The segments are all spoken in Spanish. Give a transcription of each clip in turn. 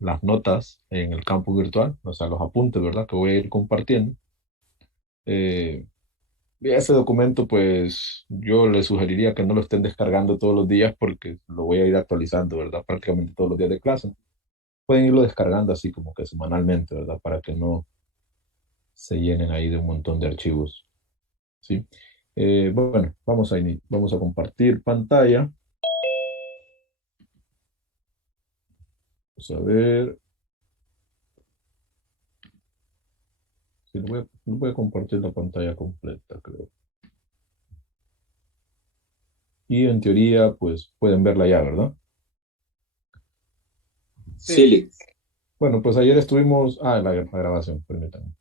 las notas en el campus virtual, o sea, los apuntes, ¿verdad? Que voy a ir compartiendo. Eh, y ese documento, pues yo les sugeriría que no lo estén descargando todos los días porque lo voy a ir actualizando, ¿verdad? Prácticamente todos los días de clase. Pueden irlo descargando así como que semanalmente, ¿verdad? Para que no se llenen ahí de un montón de archivos, ¿sí? Bueno, vamos a compartir pantalla. Vamos a ver. Sí, lo voy a compartir la pantalla completa, creo. Y en teoría, pues pueden verla ya, ¿verdad? Sí, Lick. Bueno, pues ayer estuvimos. Ah, la grabación, permítanme.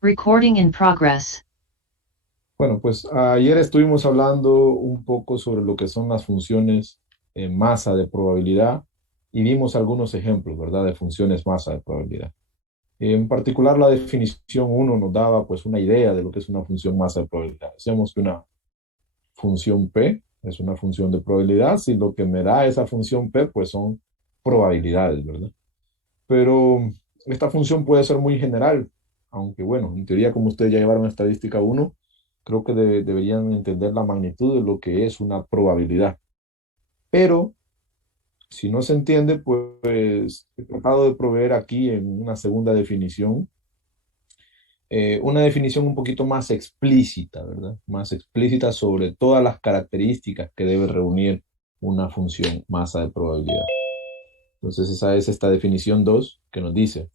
Recording in progress. Bueno, pues ayer estuvimos hablando un poco sobre lo que son las funciones en masa de probabilidad y vimos algunos ejemplos, ¿verdad? De funciones masa de probabilidad. En particular, la definición uno nos daba pues una idea de lo que es una función masa de probabilidad. Decíamos que una función P es una función de probabilidad, si lo que me da esa función P pues son probabilidades, ¿verdad? Pero esta función puede ser muy general, aunque bueno, en teoría como ustedes ya llevaron estadística uno, creo que deberían entender la magnitud de lo que es una probabilidad. Pero si no se entiende, pues he tratado de proveer aquí en una segunda definición, una definición un poquito más explícita, ¿verdad? Más explícita sobre todas las características que debe reunir una función masa de probabilidad. Entonces esa es esta definición 2 que nos dice,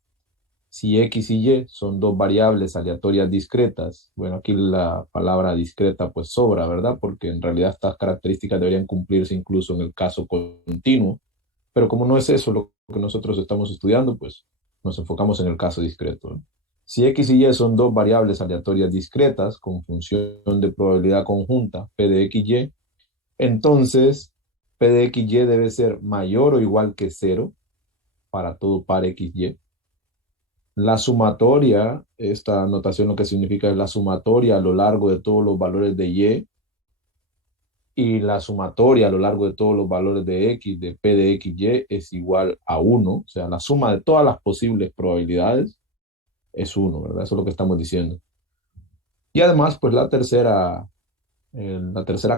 si X y Y son dos variables aleatorias discretas, bueno, aquí la palabra discreta pues sobra, ¿verdad? Porque en realidad estas características deberían cumplirse incluso en el caso continuo, pero como no es eso lo que nosotros estamos estudiando, pues nos enfocamos en el caso discreto, ¿no? Si X y Y son dos variables aleatorias discretas con función de probabilidad conjunta, P de X y, entonces P de X y debe ser mayor o igual que cero para todo par X y. La sumatoria, esta notación lo que significa es la sumatoria a lo largo de todos los valores de y la sumatoria a lo largo de todos los valores de X, de P de X, Y, es igual a uno. O sea, la suma de todas las posibles probabilidades es uno, ¿verdad? Eso es lo que estamos diciendo. Y además, pues la tercera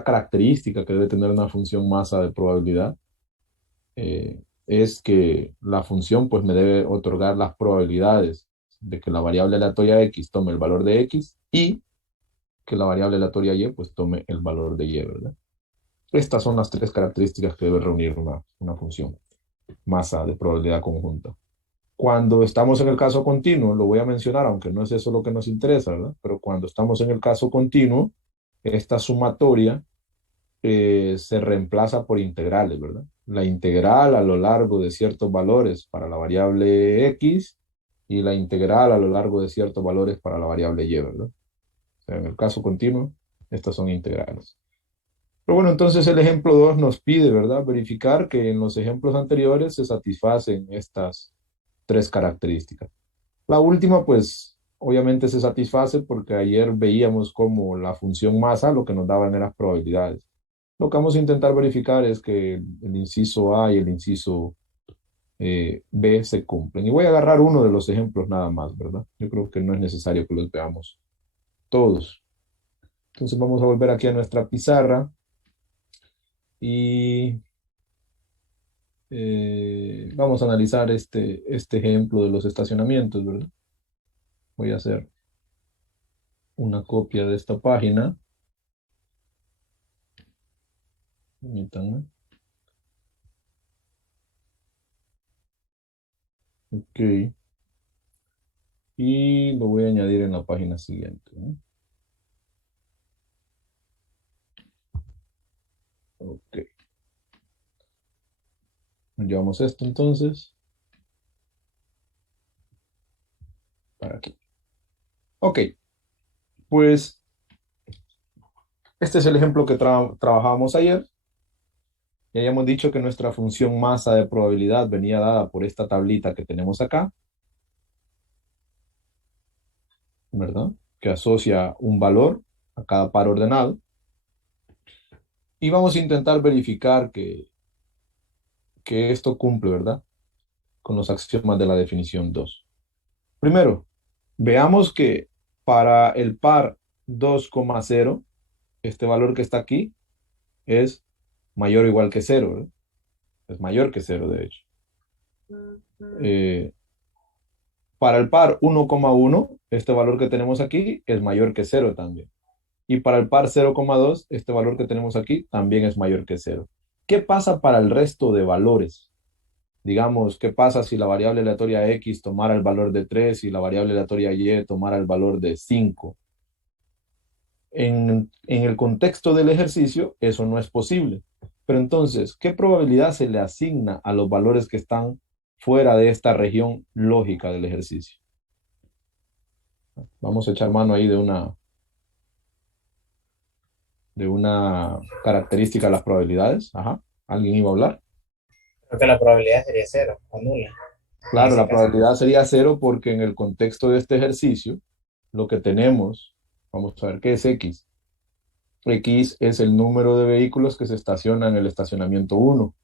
característica que debe tener una función masa de probabilidad es que la función pues me debe otorgar las probabilidades de que la variable aleatoria X tome el valor de X y que la variable aleatoria Y pues tome el valor de Y, ¿verdad? Estas son las tres características que debe reunir una función masa de probabilidad conjunta. Cuando estamos en el caso continuo, lo voy a mencionar, aunque no es eso lo que nos interesa, ¿verdad? Pero cuando estamos en el caso continuo, esta sumatoria se reemplaza por integrales, ¿verdad? La integral a lo largo de ciertos valores para la variable X y la integral a lo largo de ciertos valores para la variable Y, ¿verdad? O sea, en el caso continuo, estas son integrales. Pero bueno, entonces el ejemplo 2 nos pide, ¿verdad? Verificar que en los ejemplos anteriores se satisfacen estas tres características. La última, pues, obviamente se satisface porque ayer veíamos cómo la función masa lo que nos daban eran las probabilidades. Lo que vamos a intentar verificar es que el inciso A y el inciso B se cumplen. Y voy a agarrar uno de los ejemplos nada más, ¿verdad? Yo creo que no es necesario que los veamos todos. Entonces vamos a volver aquí a nuestra pizarra y vamos a analizar este ejemplo de los estacionamientos, ¿verdad? Voy a hacer una copia de esta página. Permítanme. Ok. Y lo voy a añadir en la página siguiente, ¿no? Ok. Llevamos esto entonces para aquí. Ok. Pues este es el ejemplo que trabajábamos ayer. Ya habíamos dicho que nuestra función masa de probabilidad venía dada por esta tablita que tenemos acá, ¿verdad? Que asocia un valor a cada par ordenado. Y vamos a intentar verificar que esto cumple, ¿verdad? Con los axiomas de la definición 2. Primero, veamos que para el par 2,0, este valor que está aquí es mayor o igual que cero, ¿verdad? Es mayor que cero, de hecho. Eh, para el par 1,1, este valor que tenemos aquí es mayor que cero también. Y para el par 0,2, este valor que tenemos aquí también es mayor que cero. ¿Qué pasa para el resto de valores? Digamos, ¿qué pasa si la variable aleatoria X tomara el valor de 3 y la variable aleatoria Y tomara el valor de 5? En el contexto del ejercicio, eso no es posible. Pero entonces, ¿qué probabilidad se le asigna a los valores que están fuera de esta región lógica del ejercicio? Vamos a echar mano ahí de una característica de las probabilidades. Ajá. ¿Alguien iba a hablar? Creo que la probabilidad sería cero o nula en Claro, ese la caso. probabilidad sería cero porque en el contexto de este ejercicio, lo que tenemos, vamos a ver qué es X. X es el número de vehículos que se estacionan en el estacionamiento 1.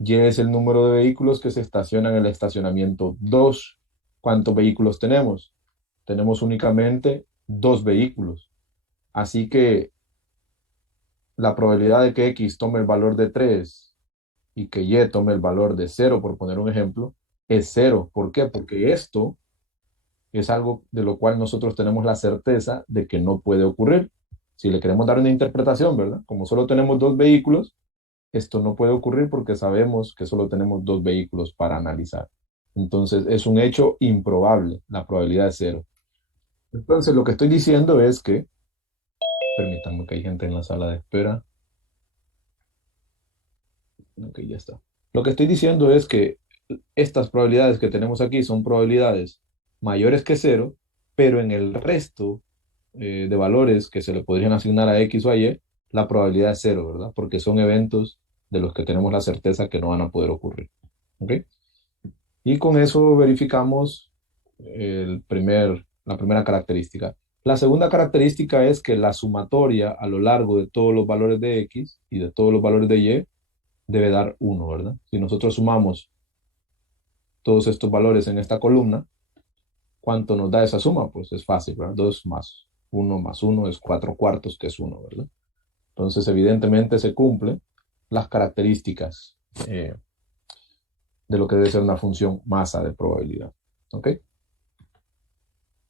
Y es el número de vehículos que se estacionan en el estacionamiento 2. ¿Cuántos vehículos tenemos? Tenemos únicamente dos vehículos. Así que la probabilidad de que X tome el valor de 3 y que Y tome el valor de cero, por poner un ejemplo, es cero. ¿Por qué? Porque esto es algo de lo cual nosotros tenemos la certeza de que no puede ocurrir. Si le queremos dar una interpretación, ¿verdad? Como solo tenemos dos vehículos, esto no puede ocurrir porque sabemos que solo tenemos dos vehículos para analizar. Entonces, es un hecho improbable, la probabilidad es cero. Entonces, lo que estoy diciendo es que, permítanme que hay gente en la sala de espera. Ok, ya está. Lo que estoy diciendo es que estas probabilidades que tenemos aquí son probabilidades mayores que cero, pero en el resto de valores que se le podrían asignar a X o a Y, la probabilidad es cero, ¿verdad? Porque son eventos de los que tenemos la certeza que no van a poder ocurrir. ¿Ok? Y con eso verificamos la primera característica. La segunda característica es que la sumatoria a lo largo de todos los valores de X y de todos los valores de Y debe dar uno, ¿verdad? Si nosotros sumamos todos estos valores en esta columna, ¿cuánto nos da esa suma? Pues es fácil, ¿verdad? 2 más 1 es 4 cuartos, que es uno, ¿verdad? Entonces, evidentemente se cumplen las características de lo que debe ser una función masa de probabilidad. ¿Ok?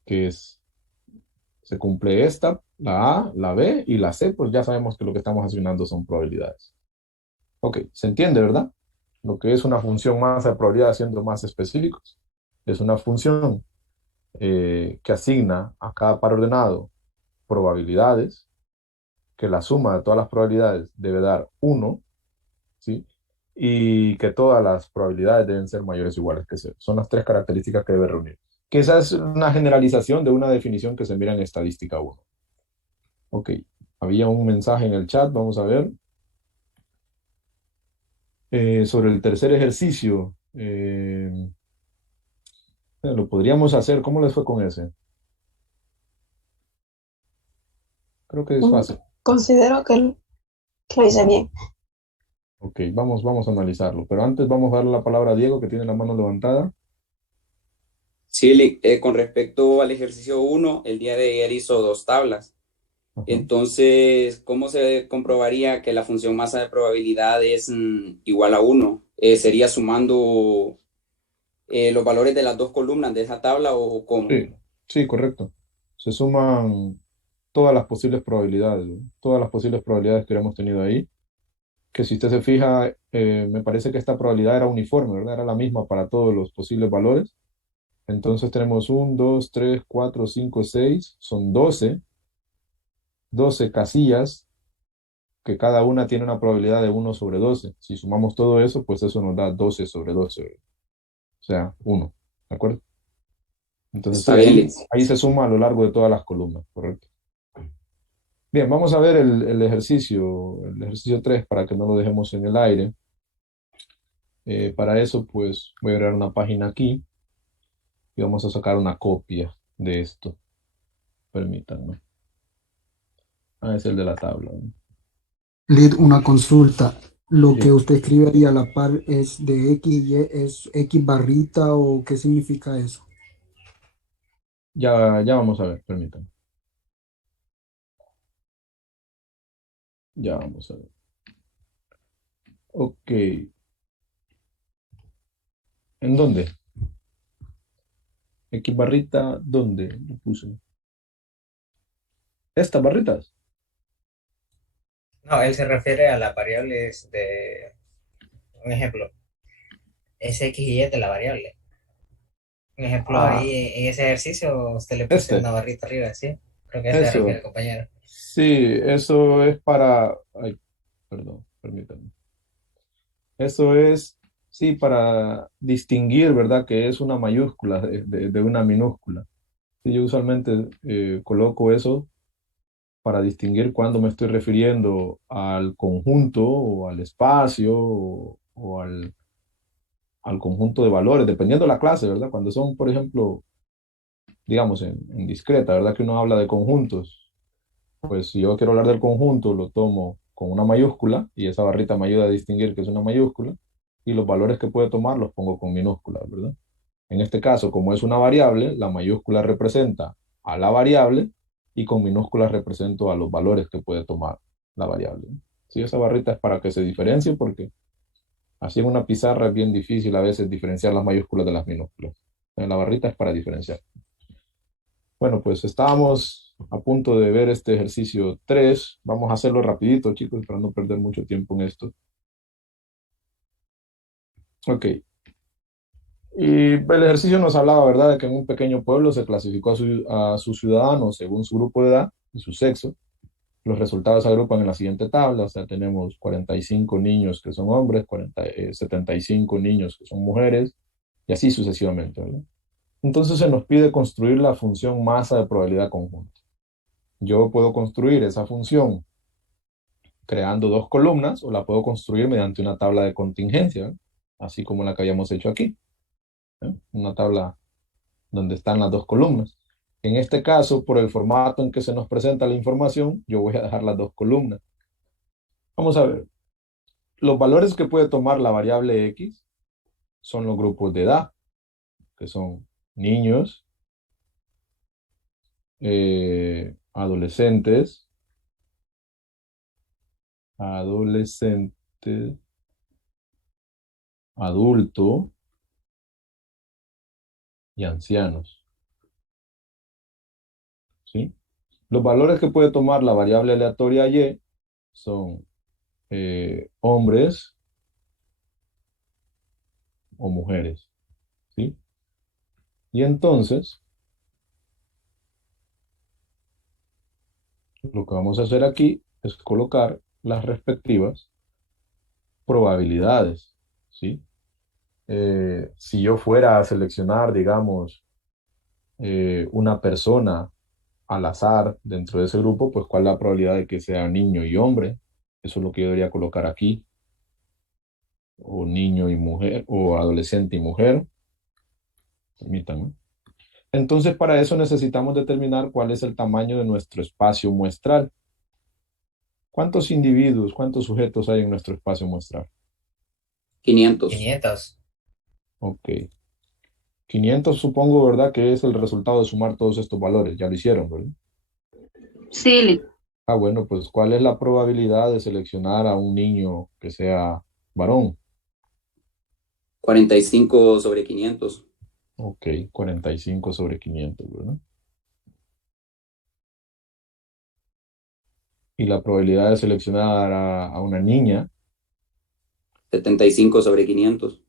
Que es, se cumple esta, la A, la B y la C, pues ya sabemos que lo que estamos asignando son probabilidades. Ok, se entiende, ¿verdad? Lo que es una función masa de probabilidad, siendo más específicos, es una función que asigna a cada par ordenado probabilidades, que la suma de todas las probabilidades debe dar uno, ¿sí? Y que todas las probabilidades deben ser mayores o iguales que cero. Son las tres características que debe reunir. Que esa es una generalización de una definición que se mira en estadística 1. Ok, había un mensaje en el chat, vamos a ver. Sobre el tercer ejercicio, lo podríamos hacer. ¿Cómo les fue con ese? Creo que es Mm, fácil. Considero que lo hice bien. Ok, vamos a analizarlo. Pero antes vamos a darle la palabra a Diego, que tiene la mano levantada. Sí, con respecto al ejercicio uno, el día de ayer hizo dos tablas. Ajá. Entonces, ¿cómo se comprobaría que la función masa de probabilidad es igual a uno? ¿Sería sumando los valores de las dos columnas de esa tabla o cómo? Sí, sí, correcto. Se suman todas las posibles probabilidades, ¿no? Todas las posibles probabilidades que hemos tenido ahí. Que si usted se fija, me parece que esta probabilidad era uniforme, ¿verdad? Era la misma para todos los posibles valores. Entonces tenemos 1, 2, 3, 4, 5, 6. Son 12 casillas que cada una tiene una probabilidad de 1/12. Si sumamos todo eso, pues eso nos da 12/12. O sea, 1. ¿De acuerdo? Entonces sí, Está bien, ahí se suma a lo largo de todas las columnas, ¿correcto? Bien, vamos a ver el ejercicio 3 para que no lo dejemos en el aire. Para eso, pues voy a crear una página aquí y vamos a sacar una copia de esto. Permítanme. Ah, es el de la tabla, ¿no? Lid, una consulta. Lo que Sí, usted escribe ahí a la par es de X y Y, ¿es X barrita o qué significa eso? ya vamos a ver, permítame. Ya vamos a ver. Ok, ¿en dónde? X barrita, ¿dónde lo puse? ¿Estas barritas? No, él se refiere a las variables de, un ejemplo, es X y Y de la variable. Un ejemplo, ahí Ah, en ese ejercicio usted le puso una este, barrita arriba, ¿sí? Creo que a eso se refiere, eso. compañero. Sí, eso es para... Ay, perdón, permítame. Eso es, sí, para distinguir, ¿verdad? Que es una mayúscula de una minúscula. Sí, yo usualmente coloco eso para distinguir cuando me estoy refiriendo al conjunto o al espacio o al conjunto de valores, dependiendo de la clase, ¿verdad? Cuando son, por ejemplo, digamos, en discreta, ¿verdad? Que uno habla de conjuntos. Pues si yo quiero hablar del conjunto, lo tomo con una mayúscula y esa barrita me ayuda a distinguir que es una mayúscula y los valores que puede tomar los pongo con minúsculas, ¿verdad? En este caso, como es una variable, la mayúscula representa a la variable y con minúsculas represento a los valores que puede tomar la variable. Sí, esa barrita es para que se diferencie porque así en una pizarra es bien difícil a veces diferenciar las mayúsculas de las minúsculas. La barrita es para diferenciar. Bueno, pues estábamos a punto de ver este ejercicio 3. Vamos a hacerlo rapidito, chicos, para no perder mucho tiempo en esto. Ok. Y el ejercicio nos hablaba, ¿verdad?, de que en un pequeño pueblo se clasificó a sus ciudadanos según su grupo de edad y su sexo. Los resultados se agrupan en la siguiente tabla. O sea, tenemos 45 niños que son hombres, 75 niños que son mujeres, y así sucesivamente, ¿verdad? Entonces se nos pide construir la función masa de probabilidad conjunta. Yo puedo construir esa función creando dos columnas o la puedo construir mediante una tabla de contingencia, ¿eh? Así como la que hayamos hecho aquí, ¿eh? Una tabla donde están las dos columnas. En este caso, por el formato en que se nos presenta la información, yo voy a dejar las dos columnas. Vamos a ver, los valores que puede tomar la variable X son los grupos de edad, que son niños, adolescentes, adolescentes, adulto y ancianos, ¿sí? Los valores que puede tomar la variable aleatoria Y son hombres o mujeres, ¿sí? Y entonces, lo que vamos a hacer aquí es colocar las respectivas probabilidades, ¿sí? Si yo fuera a seleccionar, digamos, una persona al azar dentro de ese grupo, pues ¿cuál es la probabilidad de que sea niño y hombre? Eso es lo que yo debería colocar aquí, o niño y mujer, o adolescente y mujer, permítanme. Entonces, para eso necesitamos determinar cuál es el tamaño de nuestro espacio muestral. ¿Cuántos individuos, cuántos sujetos hay en nuestro espacio muestral? 500. 500. Ok. 500 supongo, ¿verdad? Que es el resultado de sumar todos estos valores. Ya lo hicieron, ¿verdad? Sí, Ah, bueno, pues ¿cuál es la probabilidad de seleccionar a un niño que sea varón? 45/500. Ok, 45 sobre 500, ¿verdad? Y la probabilidad de seleccionar a una niña, 75/500.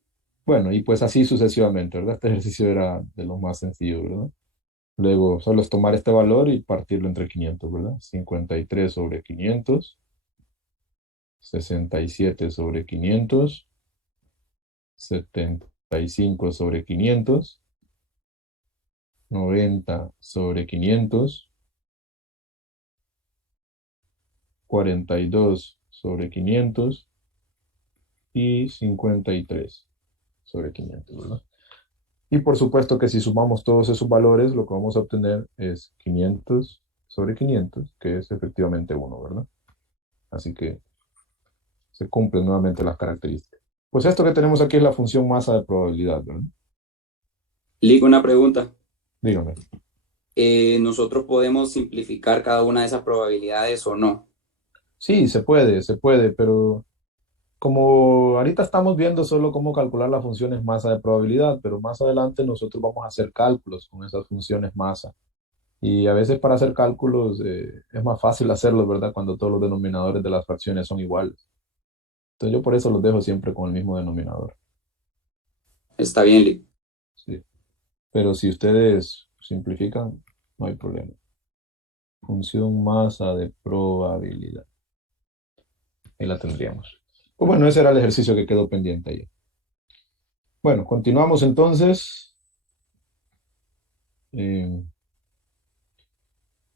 bueno, y pues así sucesivamente, ¿verdad? Este ejercicio era de los más sencillos, ¿verdad? Luego, solo es tomar este valor y partirlo entre 500, ¿verdad? 53 sobre 500, 67 sobre 500, 75 sobre 500, 90 sobre 500, 42 sobre 500 y 53 sobre 500, ¿verdad? Y por supuesto que si sumamos todos esos valores, lo que vamos a obtener es 500 sobre 500, que es efectivamente uno, ¿verdad? Así que se cumplen nuevamente las características. Pues esto que tenemos aquí es la función masa de probabilidad, ¿verdad? Lick, una pregunta. Dígame. ¿Nosotros podemos simplificar cada una de esas probabilidades o no? Sí, se puede, pero como ahorita estamos viendo solo cómo calcular las funciones masa de probabilidad, pero más adelante nosotros vamos a hacer cálculos con esas funciones masa. Y a veces para hacer cálculos es más fácil hacerlo, ¿verdad? Cuando todos los denominadores de las fracciones son iguales. Entonces yo por eso los dejo siempre con el mismo denominador. Está bien, Lick. Sí. Pero si ustedes simplifican, no hay problema. Función masa de probabilidad. Ahí la tendríamos. Pues bueno, ese era el ejercicio que quedó pendiente ahí. Bueno, continuamos entonces. Eh,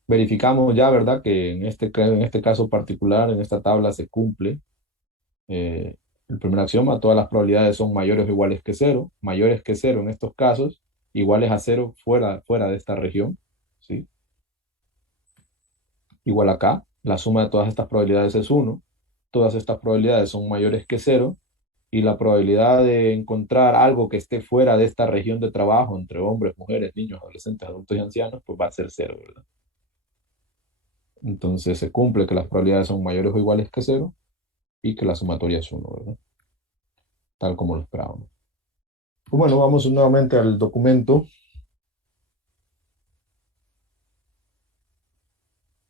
verificamos ya, ¿verdad? Que en este caso particular, en esta tabla se cumple eh, el primer axioma. Todas las probabilidades son mayores o iguales que cero. Mayores que cero en estos casos, iguales a cero fuera de esta región. ¿Sí? Igual acá, la suma de todas estas probabilidades es uno. Todas estas probabilidades son mayores que cero y la probabilidad de encontrar algo que esté fuera de esta región de trabajo entre hombres, mujeres, niños, adolescentes, adultos y ancianos, pues va a ser cero, ¿verdad? Entonces se cumple que las probabilidades son mayores o iguales que cero y que la sumatoria es uno, ¿verdad? Tal como lo esperábamos. Pues bueno, vamos nuevamente al documento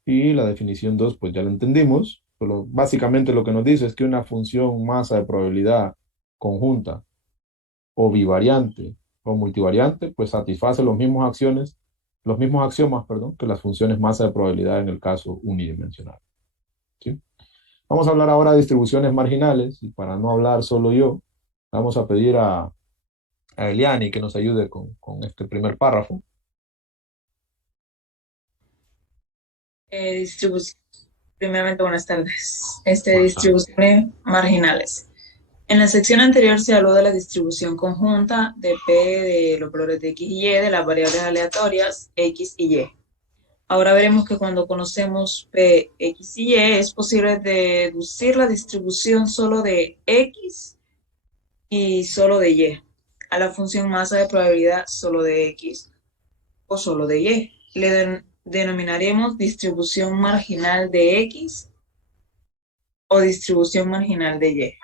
y la definición 2 pues ya lo entendimos. Pero básicamente lo que nos dice es que una función masa de probabilidad conjunta o bivariante o multivariante, pues satisface los mismos axiomas, perdón, que las funciones masa de probabilidad en el caso unidimensional. ¿Sí? Vamos a hablar ahora de distribuciones marginales y para no hablar solo yo, vamos a pedir a Eliani que nos ayude con este primer párrafo. Distribución. Primeramente, buenas tardes. Buenas tardes. Distribuciones marginales. En la sección anterior se habló de la distribución conjunta de P de los valores de X y Y de las variables aleatorias X y Y. Ahora veremos que cuando conocemos P, X y Y es posible deducir la distribución solo de X y solo de Y a la función masa de probabilidad solo de X o solo de Y. Le denominaremos distribución marginal de X o distribución marginal de Y.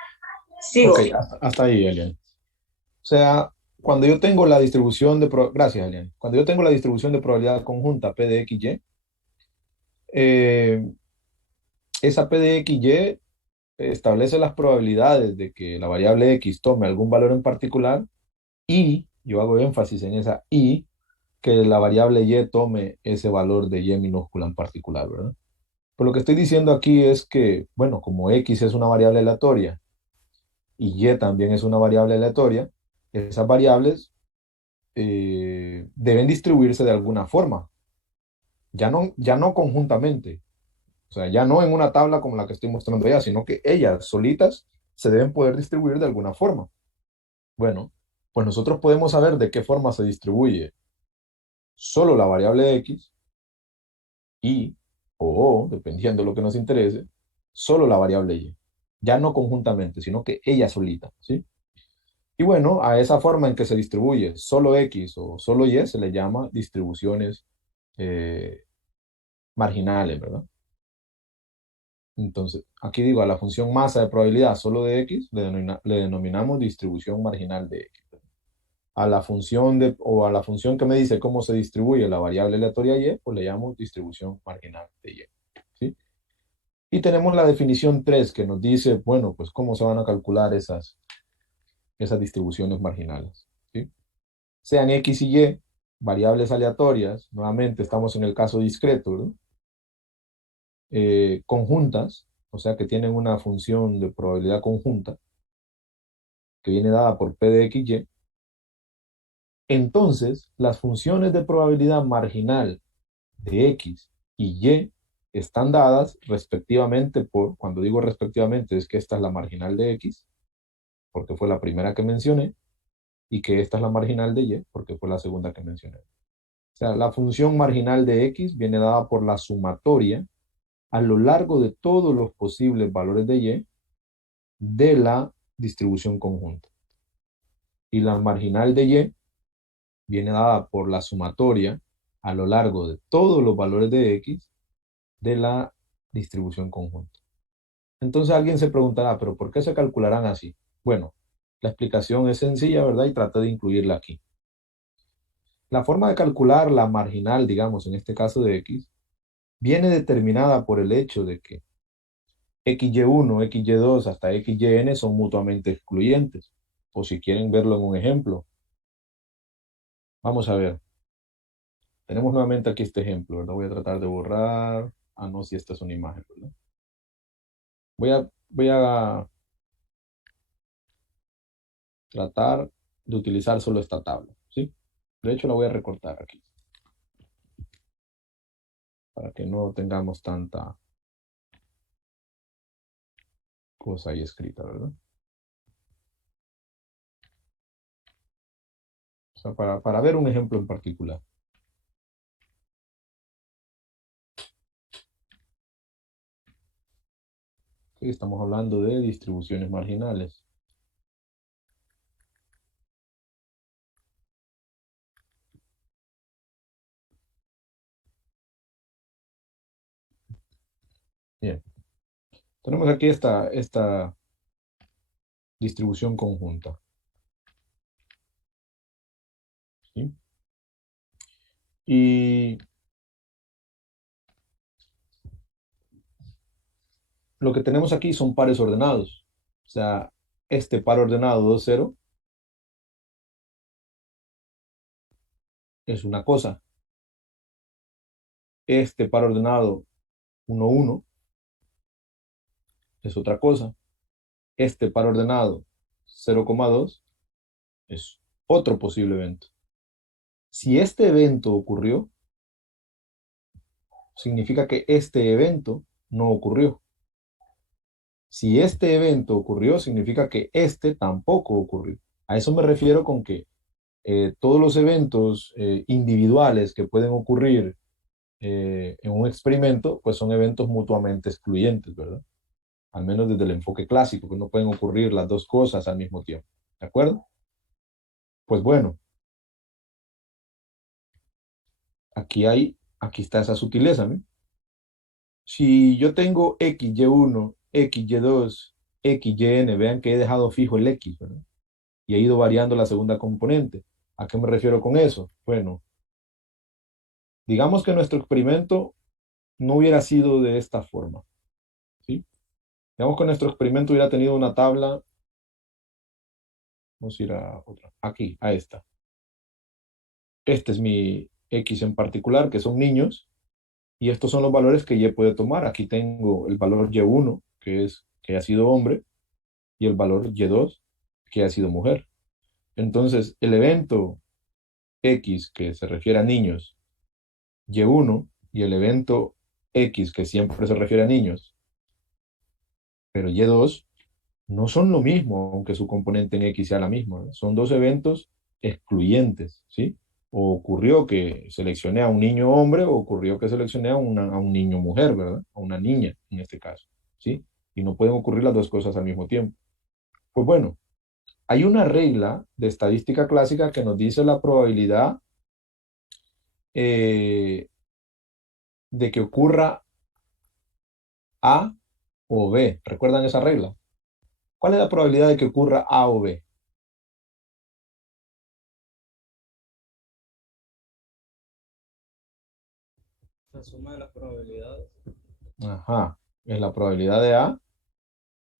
Sigo. Ok, hasta ahí, Eliani. O sea, cuando yo tengo la distribución gracias, Eliani. Cuando yo tengo la distribución de probabilidad conjunta P de X, Y, eh, esa P de X, Y establece las probabilidades de que la variable X tome algún valor en particular y, yo hago énfasis en esa y, que la variable Y tome ese valor de Y minúscula en particular, ¿verdad? Pero lo que estoy diciendo aquí es que, bueno, como X es una variable aleatoria y Y también es una variable aleatoria, esas variables deben distribuirse de alguna forma, ya no conjuntamente, o sea, ya no en una tabla como la que estoy mostrando ya, sino que ellas solitas se deben poder distribuir de alguna forma. Bueno, pues nosotros podemos saber de qué forma se distribuye solo la variable X y o, dependiendo de lo que nos interese, solo la variable Y. Ya no conjuntamente, sino que ella solita, ¿sí? Y bueno, a esa forma en que se distribuye solo X o solo Y se le llama distribuciones eh, marginales, ¿verdad? Entonces, aquí digo, a la función masa de probabilidad solo de X le denominamos distribución marginal de X. A la función o a la función que me dice cómo se distribuye la variable aleatoria Y, pues le llamo distribución marginal de Y. ¿Sí? Y tenemos la definición 3 que nos dice, bueno, pues cómo se van a calcular esas distribuciones marginales. ¿Sí? Sean X y Y, variables aleatorias, nuevamente estamos en el caso discreto, ¿no? Conjuntas, o sea que tienen una función de probabilidad conjunta, que viene dada por P de X, Y. Entonces, las funciones de probabilidad marginal de X y Y están dadas respectivamente por, cuando digo respectivamente, es que esta es la marginal de X, porque fue la primera que mencioné, y que esta es la marginal de Y, porque fue la segunda que mencioné. O sea, la función marginal de X viene dada por la sumatoria a lo largo de todos los posibles valores de Y de la distribución conjunta. Y la marginal de Y viene dada por la sumatoria a lo largo de todos los valores de X de la distribución conjunta. Entonces alguien se preguntará, ¿pero por qué se calcularán así? Bueno, la explicación es sencilla, ¿verdad? Y traté de incluirla aquí. La forma de calcular la marginal, digamos, en este caso de X, viene determinada por el hecho de que XY1, XY2 hasta XYN son mutuamente excluyentes. O si quieren verlo en un ejemplo. Vamos a ver. Tenemos nuevamente aquí este ejemplo, ¿verdad? Voy a tratar de borrar. Ah, no, si esta es una imagen, ¿verdad? Voy a tratar de utilizar solo esta tabla, ¿sí? De hecho, la voy a recortar aquí. Para que no tengamos tanta cosa ahí escrita, ¿verdad? O sea, para ver un ejemplo en particular. Sí, estamos hablando de distribuciones marginales. Bien. Tenemos aquí esta distribución conjunta, ¿sí? Y lo que tenemos aquí son pares ordenados. O sea, este par ordenado 2, 0 es una cosa. Este par ordenado 1, 1 es otra cosa. Este par ordenado 0,2 es otro posible evento. Si este evento ocurrió, significa que este evento no ocurrió. Si este evento ocurrió, significa que este tampoco ocurrió. A eso me refiero con que todos los eventos individuales que pueden ocurrir en un experimento, pues son eventos mutuamente excluyentes, ¿verdad? Al menos desde el enfoque clásico, que no pueden ocurrir las dos cosas al mismo tiempo. ¿De acuerdo? Pues bueno, aquí está esa sutileza, ¿no? Si yo tengo X, Y1, X, Y2, X, YN, vean que he dejado fijo el X, ¿verdad? Y he ido variando la segunda componente. ¿A qué me refiero con eso? Bueno, digamos que nuestro experimento no hubiera sido de esta forma, ¿sí? Digamos que nuestro experimento hubiera tenido una tabla, vamos a ir a otra, aquí, a esta. Este es mi X en particular, que son niños, y estos son los valores que Y puede tomar. Aquí tengo el valor Y1, que ha sido hombre, y el valor Y2, que ha sido mujer. Entonces, el evento X, que se refiere a niños, Y1, y el evento X, que siempre se refiere a niños, pero Y2, no son lo mismo, aunque su componente en X sea la misma, ¿no? Son dos eventos excluyentes, ¿sí? O ocurrió que seleccioné a un niño hombre, o ocurrió que seleccioné a un niño mujer, ¿verdad? A una niña, en este caso, ¿sí? Y no pueden ocurrir las dos cosas al mismo tiempo. Pues bueno, hay una regla de estadística clásica que nos dice la probabilidad de que ocurra A o B. ¿Recuerdan esa regla? ¿Cuál es la probabilidad de que ocurra A o B? La suma de las probabilidades. Ajá, es la probabilidad de A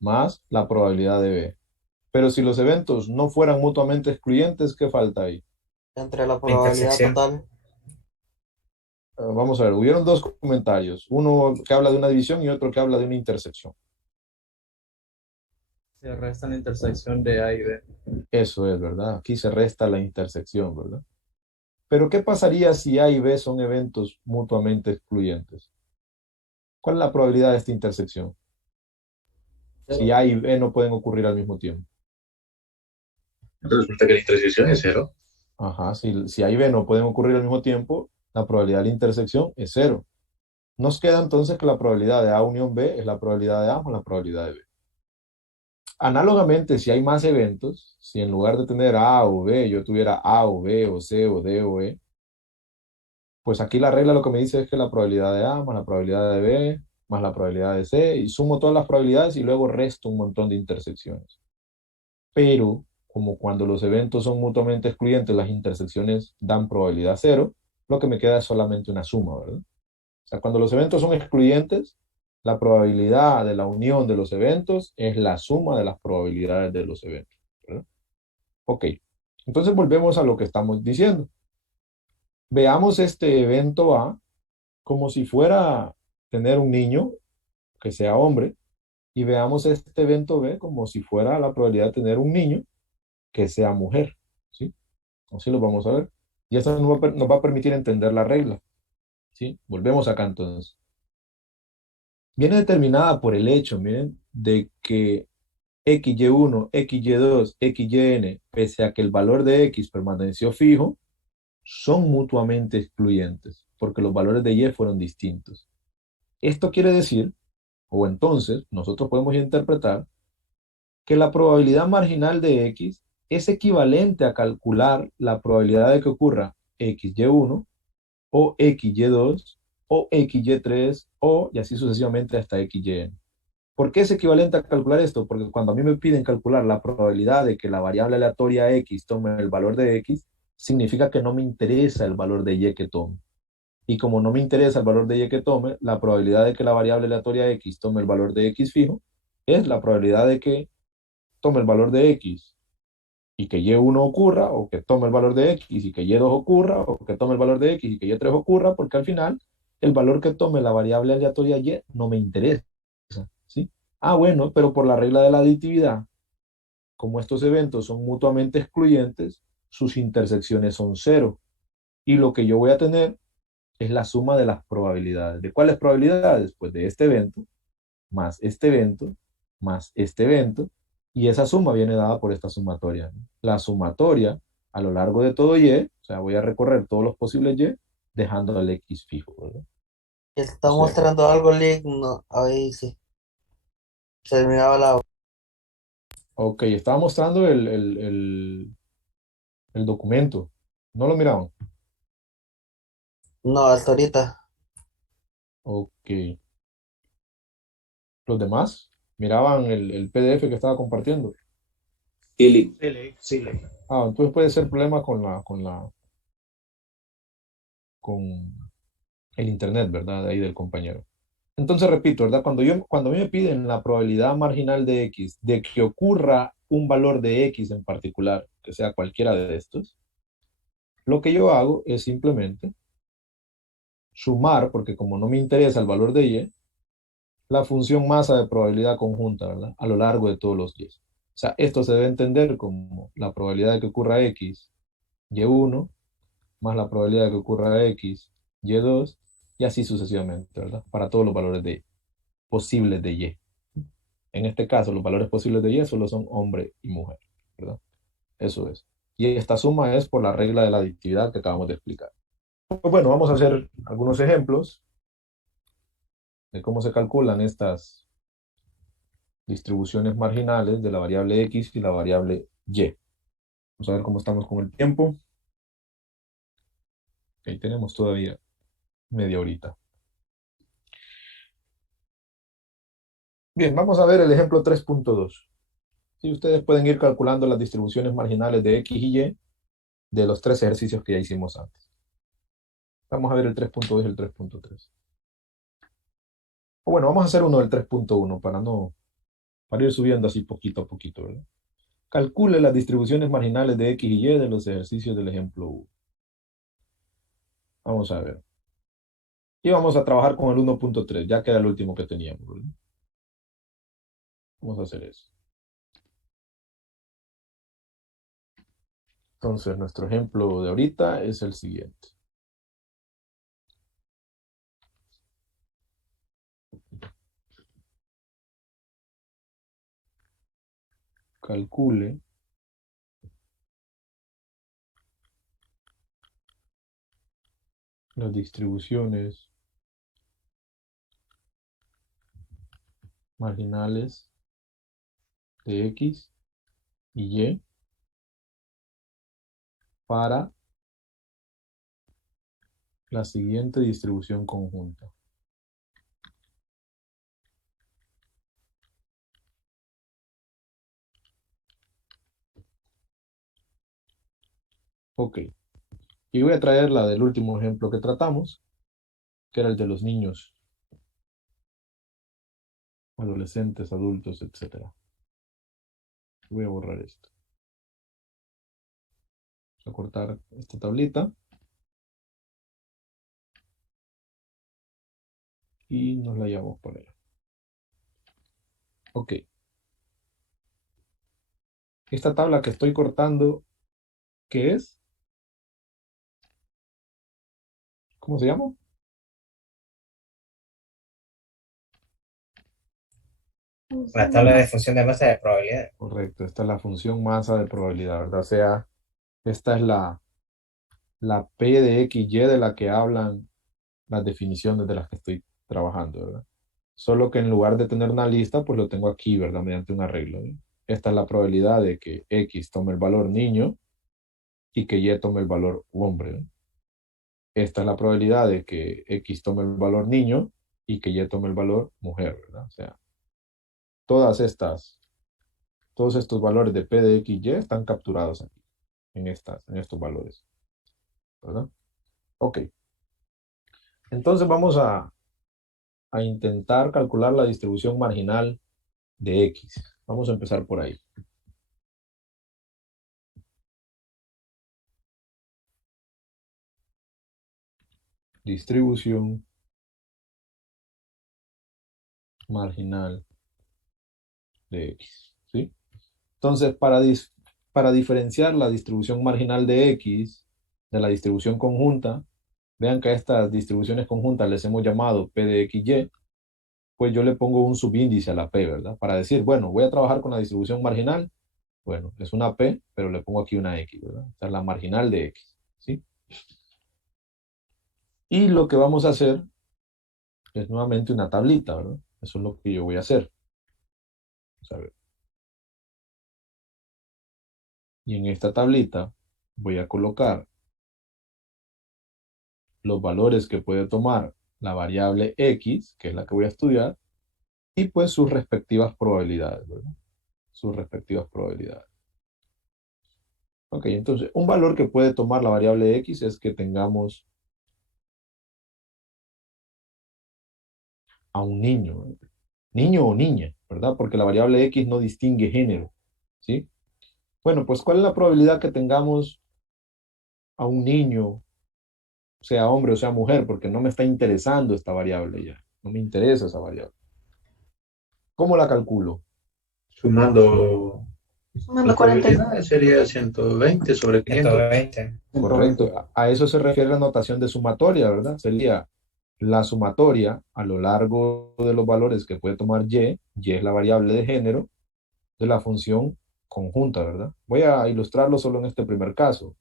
más la probabilidad de B. Pero si los eventos no fueran mutuamente excluyentes, ¿qué falta ahí? Entre la La probabilidad intersección. total. Vamos a ver, hubieron dos comentarios, uno que habla de una división y otro que habla de una intersección. Se resta la intersección de A y B. Eso es, ¿verdad? Aquí se resta la intersección, ¿verdad? Pero ¿qué pasaría si A y B son eventos mutuamente excluyentes? ¿Cuál es la probabilidad de esta intersección? Si A y B no pueden ocurrir al mismo tiempo. Resulta que la intersección es cero. Ajá, si A y B no pueden ocurrir al mismo tiempo, la probabilidad de la intersección es cero. Nos queda entonces que la probabilidad de A unión B es la probabilidad de A más la probabilidad de B. Análogamente, si hay más eventos, si en lugar de tener A o B, yo tuviera A o B o C o D o E, pues aquí la regla lo que me dice es que la probabilidad de A más la probabilidad de B más la probabilidad de C, y sumo todas las probabilidades y luego resto un montón de intersecciones. Pero como cuando los eventos son mutuamente excluyentes, las intersecciones dan probabilidad cero, lo que me queda es solamente una suma, ¿verdad? O sea, cuando los eventos son excluyentes, la probabilidad de la unión de los eventos es la suma de las probabilidades de los eventos, ¿verdad? Ok, entonces volvemos a lo que estamos diciendo. Veamos este evento A como si fuera tener un niño que sea hombre, y veamos este evento B como si fuera la probabilidad de tener un niño que sea mujer, ¿sí? Así lo vamos a ver. Y eso nos va a permitir entender la regla, ¿sí? Volvemos acá entonces. Viene determinada por el hecho, miren, de que x y 1 x y 2 x y n, pese a que el valor de x permaneció fijo, son mutuamente excluyentes, porque los valores de y fueron distintos. Esto quiere decir, o entonces, nosotros podemos interpretar que la probabilidad marginal de x es equivalente a calcular la probabilidad de que ocurra xy1 o xy2 o xy3 o y así sucesivamente hasta xyn. ¿Por qué es equivalente a calcular esto? Porque cuando a mí me piden calcular la probabilidad de que la variable aleatoria x tome el valor de x, significa que no me interesa el valor de y que tome. Y como no me interesa el valor de y que tome, la probabilidad de que la variable aleatoria x tome el valor de x fijo es la probabilidad de que tome el valor de x y que y1 ocurra, o que tome el valor de x y que y2 ocurra, o que tome el valor de x y que y3 ocurra, porque al final el valor que tome la variable aleatoria y no me interesa, ¿sí? Ah, bueno, pero por la regla de la aditividad, como estos eventos son mutuamente excluyentes, sus intersecciones son cero. Y lo que yo voy a tener es la suma de las probabilidades. ¿De cuáles probabilidades? Pues de este evento, más este evento, y esa suma viene dada por esta sumatoria, ¿no? La sumatoria a lo largo de todo y, o sea, voy a recorrer todos los posibles y, dejando el x fijo, ¿verdad? Está O sea, mostrando algo, Lick, no, ahí sí, se miraba la... ok, estaba mostrando el documento. ¿No lo miraban? No, hasta ahorita. Ok. ¿Los demás miraban el PDF que estaba compartiendo? Philip, Ah, entonces puede ser problema con el internet, ¿verdad? De ahí del compañero. Entonces repito, ¿verdad? Cuando a mí me piden la probabilidad marginal de x de que ocurra un valor de x en particular, que sea cualquiera de estos, lo que yo hago es simplemente sumar, porque como no me interesa el valor de y, la función masa de probabilidad conjunta, ¿verdad? A lo largo de todos los y. O sea, esto se debe entender como la probabilidad de que ocurra x, y1, más la probabilidad de que ocurra x, y2, y así sucesivamente, ¿verdad? Para todos los valores de posibles de y. En este caso, los valores posibles de y solo son hombre y mujer, ¿verdad? Eso es. Y esta suma es por la regla de la aditividad que acabamos de explicar. Pues bueno, vamos a hacer algunos ejemplos de cómo se calculan estas distribuciones marginales de la variable x y la variable y. Vamos a ver cómo estamos con el tiempo. Ahí tenemos todavía media horita. Bien, vamos a ver el ejemplo 3.2. Sí, ustedes pueden ir calculando las distribuciones marginales de x y y de los tres ejercicios que ya hicimos antes. Vamos a ver el 3.2 y el 3.3. O bueno, vamos a hacer uno del 3.1 para ir subiendo así poquito a poquito, ¿verdad? Calcule las distribuciones marginales de x y y de los ejercicios del ejemplo 1. Vamos a ver. Y vamos a trabajar con el 1.3, ya que era el último que teníamos, ¿verdad? Vamos a hacer eso. Entonces, nuestro ejemplo de ahorita es el siguiente. Calcule las distribuciones marginales de X y Y para la siguiente distribución conjunta. Ok. Y voy a traer la del último ejemplo que tratamos, que era el de los niños, adolescentes, adultos, etc. Voy a borrar esto. Vamos a cortar esta tablita. Y nos la llevamos por allá. Ok. Esta tabla que estoy cortando, ¿qué es? ¿Cómo se llama? La tabla de función de masa de probabilidad. Correcto, esta es la función masa de probabilidad, ¿verdad? O sea, esta es la P de X, Y de la que hablan las definiciones de las que estoy trabajando, ¿verdad? Solo que en lugar de tener una lista, pues lo tengo aquí, ¿verdad? Mediante un arreglo, ¿eh? Esta es la probabilidad de que X tome el valor niño y que Y tome el valor hombre, ¿eh? Esta es la probabilidad de que X tome el valor niño y que Y tome el valor mujer, ¿verdad? O sea, todos estos valores de P de X y Y están capturados aquí, en estos valores, ¿verdad? Ok. Entonces vamos a intentar calcular la distribución marginal de X. Vamos a empezar por ahí. Distribución marginal de X, ¿sí? Entonces, para diferenciar la distribución marginal de X de la distribución conjunta, vean que a estas distribuciones conjuntas les hemos llamado P de X, Y, pues yo le pongo un subíndice a la P, ¿verdad? Para decir, bueno, voy a trabajar con la distribución marginal, bueno, es una P, pero le pongo aquí una X, ¿verdad? Esta es la marginal de X, ¿sí? Y lo que vamos a hacer es nuevamente una tablita, ¿verdad? Eso es lo que yo voy a hacer. Vamos a ver. Y en esta tablita voy a colocar los valores que puede tomar la variable X, que es la que voy a estudiar, y pues sus respectivas probabilidades, ¿verdad? Sus respectivas probabilidades. Ok, entonces, un valor que puede tomar la variable X es que tengamos a un niño, ¿verdad? Niño o niña, ¿verdad? Porque la variable X no distingue género, ¿sí? Bueno, pues, ¿cuál es la probabilidad que tengamos a un niño, sea hombre o sea mujer? Porque no me está interesando esta variable ya. No me interesa esa variable. ¿Cómo la calculo? Sumando Sumando las 40. probabilidades sería 120 sobre 500. 120. Correcto. A eso se refiere la notación de sumatoria, ¿verdad? Sería la sumatoria a lo largo de los valores que puede tomar Y es la variable de género, de la función conjunta, ¿verdad? Voy a ilustrarlo solo en este primer caso.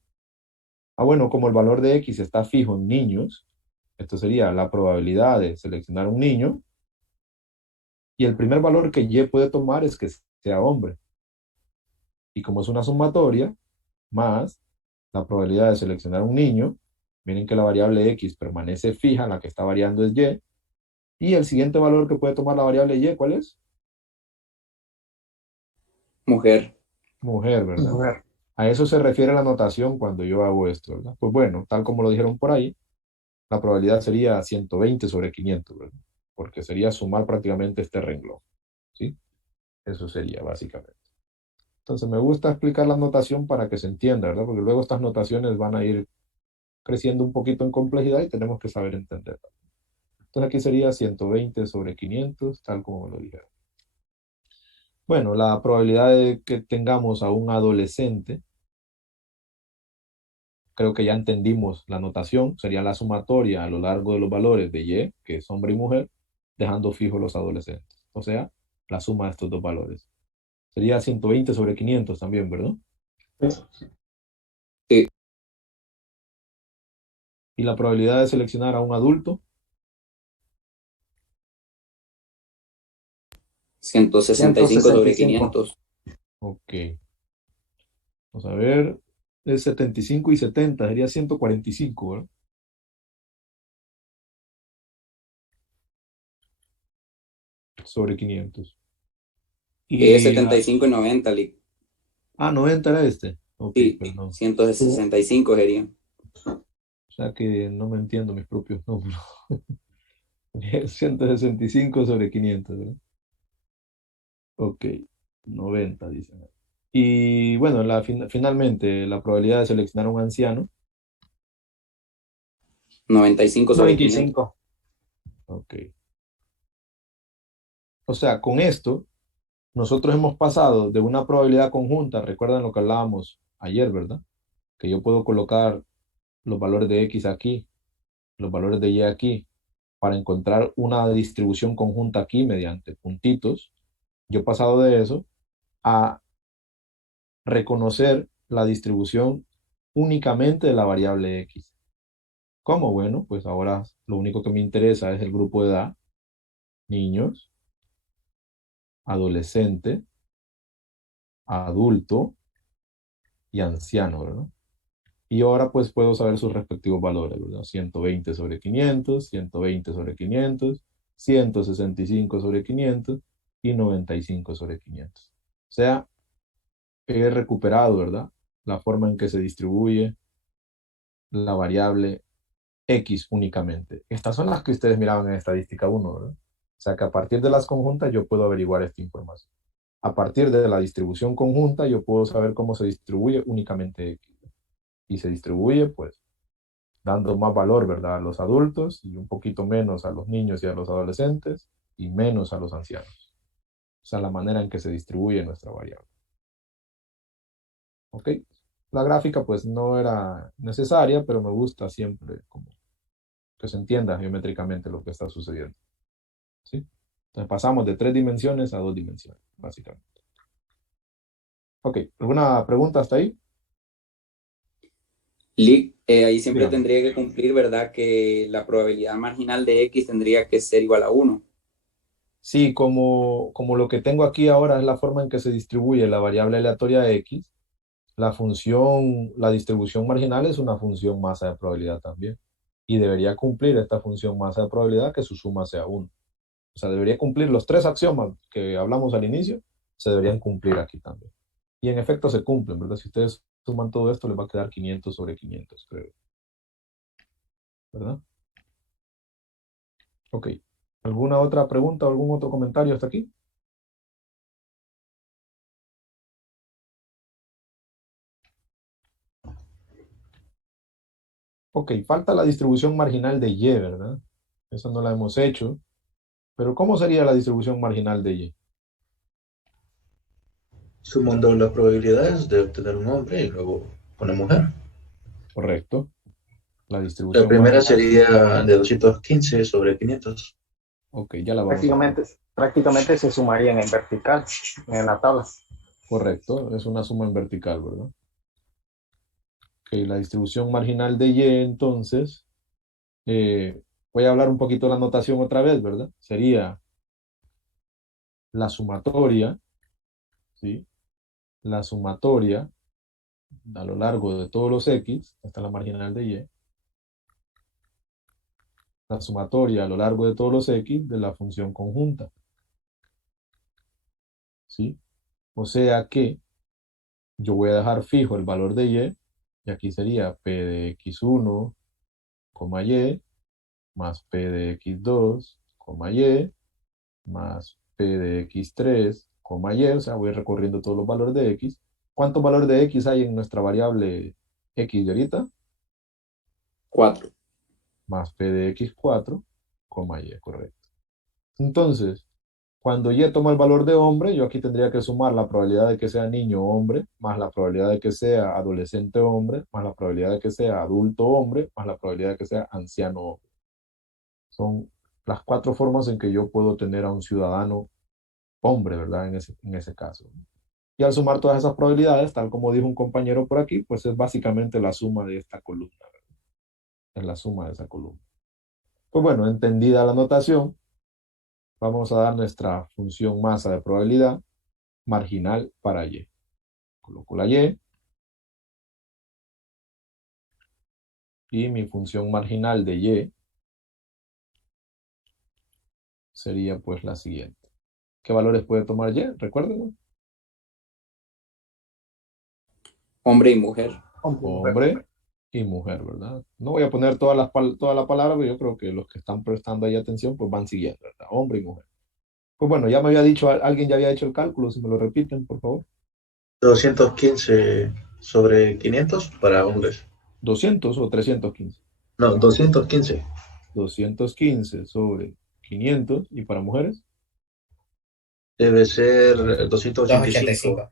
Bueno, como el valor de X está fijo en niños, esto sería la probabilidad de seleccionar un niño, y el primer valor que Y puede tomar es que sea hombre. Y como es una sumatoria, más la probabilidad de seleccionar un niño, miren que la variable X permanece fija, la que está variando es Y, y el siguiente valor que puede tomar la variable Y, ¿cuál es? Mujer. Mujer, ¿verdad? A eso se refiere la notación cuando yo hago esto, ¿verdad? Pues bueno, tal como lo dijeron por ahí, la probabilidad sería 120 sobre 500, ¿verdad? Porque sería sumar prácticamente este renglón, ¿sí? Eso sería básicamente. Entonces me gusta explicar la notación para que se entienda, ¿verdad? Porque luego estas notaciones van a ir creciendo un poquito en complejidad y tenemos que saber entenderla. Entonces aquí sería 120 sobre 500, tal como me lo dijeron. Bueno, la probabilidad de que tengamos a un adolescente, creo que ya entendimos la notación, sería la sumatoria a lo largo de los valores de Y, que es hombre y mujer, dejando fijos los adolescentes. O sea, la suma de estos dos valores. Sería 120 sobre 500 también, ¿verdad? Sí. Y la probabilidad de seleccionar a un adulto, 165 sobre 500. Ok. Vamos a ver. Es 75 y 70. Sería 145, ¿verdad? Sobre 500. Es Y la... 75 y 90, Lick. 90 era este. Ok, Sí, perdón. 165 sería. O sea que no me entiendo mis propios números. 165 sobre 500, ¿verdad? Ok, 90 dicen. Y bueno, finalmente, la probabilidad de seleccionar a un anciano. 95 sobre 500. 95. Ok. O sea, con esto, nosotros hemos pasado de una probabilidad conjunta, recuerdan lo que hablábamos ayer, ¿verdad? Que yo puedo colocar los valores de X aquí, los valores de Y aquí, para encontrar una distribución conjunta aquí mediante puntitos. Yo he pasado de eso a reconocer la distribución únicamente de la variable X. ¿Cómo? Bueno, pues ahora lo único que me interesa es el grupo de edad, niños, adolescente, adulto y anciano, ¿verdad? Y ahora pues puedo saber sus respectivos valores, ¿verdad? 120 sobre 500, 120 sobre 500, 165 sobre 500 y 95 sobre 500. O sea, he recuperado, ¿verdad? La forma en que se distribuye la variable X únicamente. Estas son las que ustedes miraban en estadística 1, ¿verdad? O sea que a partir de las conjuntas yo puedo averiguar esta información. A partir de la distribución conjunta yo puedo saber cómo se distribuye únicamente X. Y se distribuye, pues, dando más valor, ¿verdad? A los adultos y un poquito menos a los niños y a los adolescentes y menos a los ancianos. O sea, la manera en que se distribuye nuestra variable. ¿Ok? La gráfica, pues, no era necesaria, pero me gusta siempre como que se entienda geométricamente lo que está sucediendo. ¿Sí? Entonces pasamos de 3 dimensiones a 2 dimensiones, básicamente. Ok, ¿alguna pregunta hasta ahí? Lick, ahí siempre Dígame. tendría que cumplir, ¿verdad? Que la probabilidad marginal de X tendría que ser igual a 1. Sí, como lo que tengo aquí ahora es la forma en que se distribuye la variable aleatoria X, la distribución marginal es una función masa de probabilidad también. Y debería cumplir esta función masa de probabilidad que su suma sea 1. O sea, debería cumplir los 3 axiomas que hablamos al inicio, se deberían cumplir aquí también. Y en efecto se cumplen, ¿verdad? Si ustedes suman todo esto, les va a quedar 500 sobre 500, creo. ¿Verdad? Ok. ¿Alguna otra pregunta o algún otro comentario hasta aquí? Ok, falta la distribución marginal de Y, ¿verdad? Eso no la hemos hecho. Pero ¿cómo sería la distribución marginal de Y? Sumando las probabilidades de obtener un hombre y luego una mujer. Correcto. La La distribución primera marginal. sería de 215 sobre 500. Ok, ya la vamos a ver. Prácticamente se sumarían en vertical, en la tabla. Correcto, es una suma en vertical, ¿verdad? Ok, la distribución marginal de Y, entonces, voy a hablar un poquito de la notación otra vez, ¿verdad? Sería la sumatoria, ¿sí? La sumatoria a lo largo de todos los X, esta es la marginal de Y, la sumatoria a lo largo de todos los X de la función conjunta, ¿sí? O sea que yo voy a dejar fijo el valor de y aquí sería P de X1, Y, más P de X2, Y, más P de X3, Y, o sea, voy recorriendo todos los valores de X. ¿Cuántos valores de X hay en nuestra variable X de ahorita? 4. Más P de X4, Y, correcto. Entonces, cuando Y toma el valor de hombre, yo aquí tendría que sumar la probabilidad de que sea niño hombre, más la probabilidad de que sea adolescente hombre, más la probabilidad de que sea adulto hombre, más la probabilidad de que sea anciano hombre. Son las 4 formas en que yo puedo tener a un ciudadano hombre, ¿verdad? En ese caso. Y al sumar todas esas probabilidades, tal como dijo un compañero por aquí, pues es básicamente la suma de esta columna, ¿verdad? Es la suma de esa columna. Pues bueno, entendida la notación, vamos a dar nuestra función masa de probabilidad marginal para Y. coloco la y, y mi función marginal de y sería pues la siguiente. ¿Qué valores puede tomar y? Recuérdenlo. Hombre y mujer. Hombre y mujer, ¿verdad? No voy a poner toda la palabra, pero yo creo que los que están prestando ahí atención, pues van siguiendo, ¿verdad? Hombre y mujer. Pues bueno, ya me había dicho, alguien ya había hecho el cálculo, si me lo repiten, por favor. 215 sobre 500 para hombres. 200 o 315. No, 215. 215 sobre 500, y para mujeres, Debe ser 285. 285.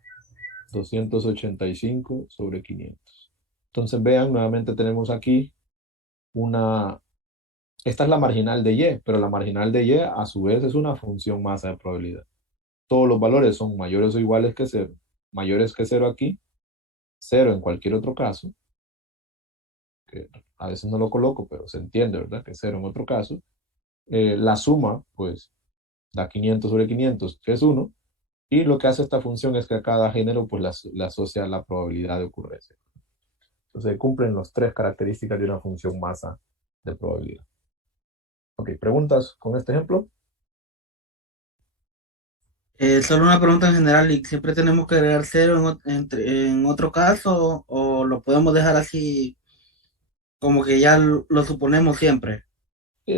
285 sobre 500. Entonces vean, nuevamente tenemos aquí una, esta es la marginal de y, pero la marginal de y a su vez es una función masa de probabilidad. Todos los valores son mayores o iguales que cero. Mayores que cero aquí, cero en cualquier otro caso, que a veces no lo coloco, pero se entiende, ¿verdad? Que cero en otro caso. La suma, pues, da 500 sobre 500, que es 1, y lo que hace esta función es que a cada género, pues, le asocia la probabilidad de ocurrencia. Entonces, cumplen las tres características de una función masa de probabilidad. Ok, ¿preguntas con este ejemplo? Solo una pregunta en general, ¿y siempre tenemos que agregar cero en otro caso o lo podemos dejar así como que ya lo suponemos siempre?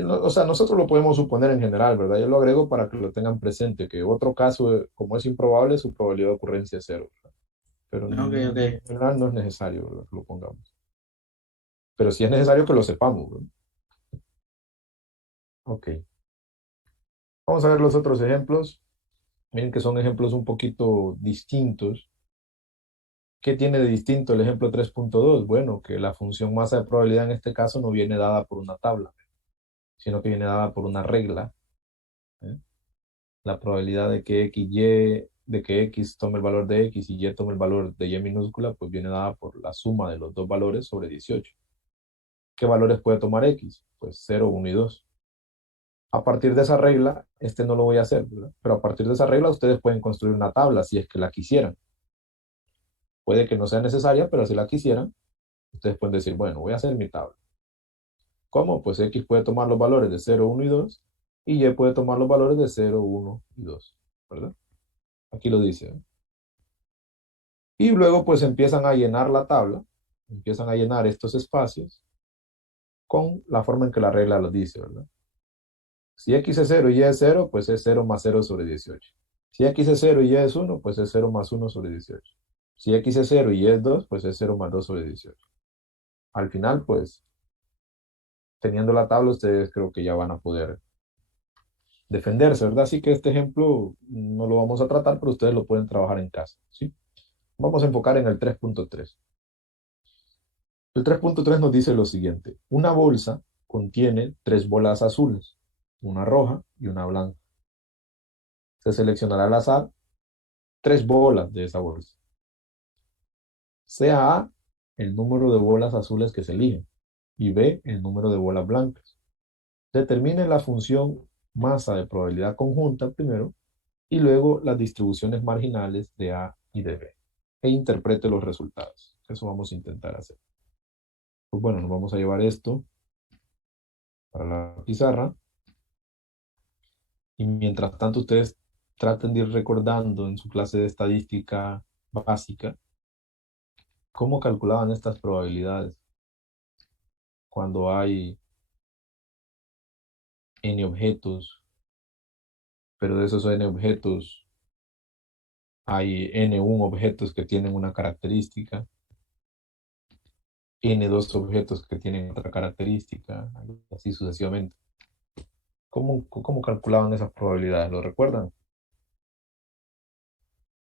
O sea, nosotros lo podemos suponer en general, ¿verdad? Yo lo agrego para que lo tengan presente, que otro caso, como es improbable, su probabilidad de ocurrencia es cero, ¿verdad? Pero Ok, ok. en general no es necesario, ¿verdad?, que lo pongamos. Pero sí es necesario que lo sepamos, ¿verdad? Ok. Vamos a ver los otros ejemplos. Miren que son ejemplos un poquito distintos. ¿Qué tiene de distinto el ejemplo 3.2? Bueno, que la función masa de probabilidad en este caso no viene dada por una tabla, sino que viene dada por una regla. ¿Eh? La probabilidad de que x tome el valor de x y y tome el valor de y minúscula, pues viene dada por la suma de los dos valores sobre 18. ¿Qué valores puede tomar x? Pues 0, 1 y 2. A partir de esa regla, este no lo voy a hacer, ¿verdad? Pero a partir de esa regla ustedes pueden construir una tabla si es que la quisieran. Puede que no sea necesaria, pero si la quisieran, ustedes pueden decir, bueno, voy a hacer mi tabla. ¿Cómo? Pues x puede tomar los valores de 0, 1 y 2, y y puede tomar los valores de 0, 1 y 2, ¿verdad? Aquí lo dice, ¿eh? Y luego pues empiezan a llenar la tabla, empiezan a llenar estos espacios con la forma en que la regla lo dice, ¿verdad? Si x es 0 y y es 0, pues es 0 más 0 sobre 18. Si x es 0 y y es 1, pues es 0 más 1 sobre 18. Si x es 0 y y es 2, pues es 0 más 2 sobre 18. Al final, pues, teniendo la tabla, ustedes creo que ya van a poder defenderse, ¿verdad? Así que este ejemplo no lo vamos a tratar, pero ustedes lo pueden trabajar en casa, ¿sí? Vamos a enfocar en el 3.3. El 3.3 nos dice lo siguiente. Una bolsa contiene 3 bolas azules, una roja y una blanca. Se seleccionará al azar 3 bolas de esa bolsa. Sea A el número de bolas azules que se eligen y B el número de bolas blancas. Determine la función masa de probabilidad conjunta primero y luego las distribuciones marginales de A y de B e interprete los resultados. Eso vamos a intentar hacer. Pues bueno, nos vamos a llevar esto para la pizarra y mientras tanto ustedes traten de ir recordando en su clase de estadística básica cómo calculaban estas probabilidades cuando hay n objetos, pero de esos n objetos hay n1 objetos que tienen una característica, n2 objetos que tienen otra característica, así sucesivamente. ¿Cómo calculaban esas probabilidades? ¿Lo recuerdan?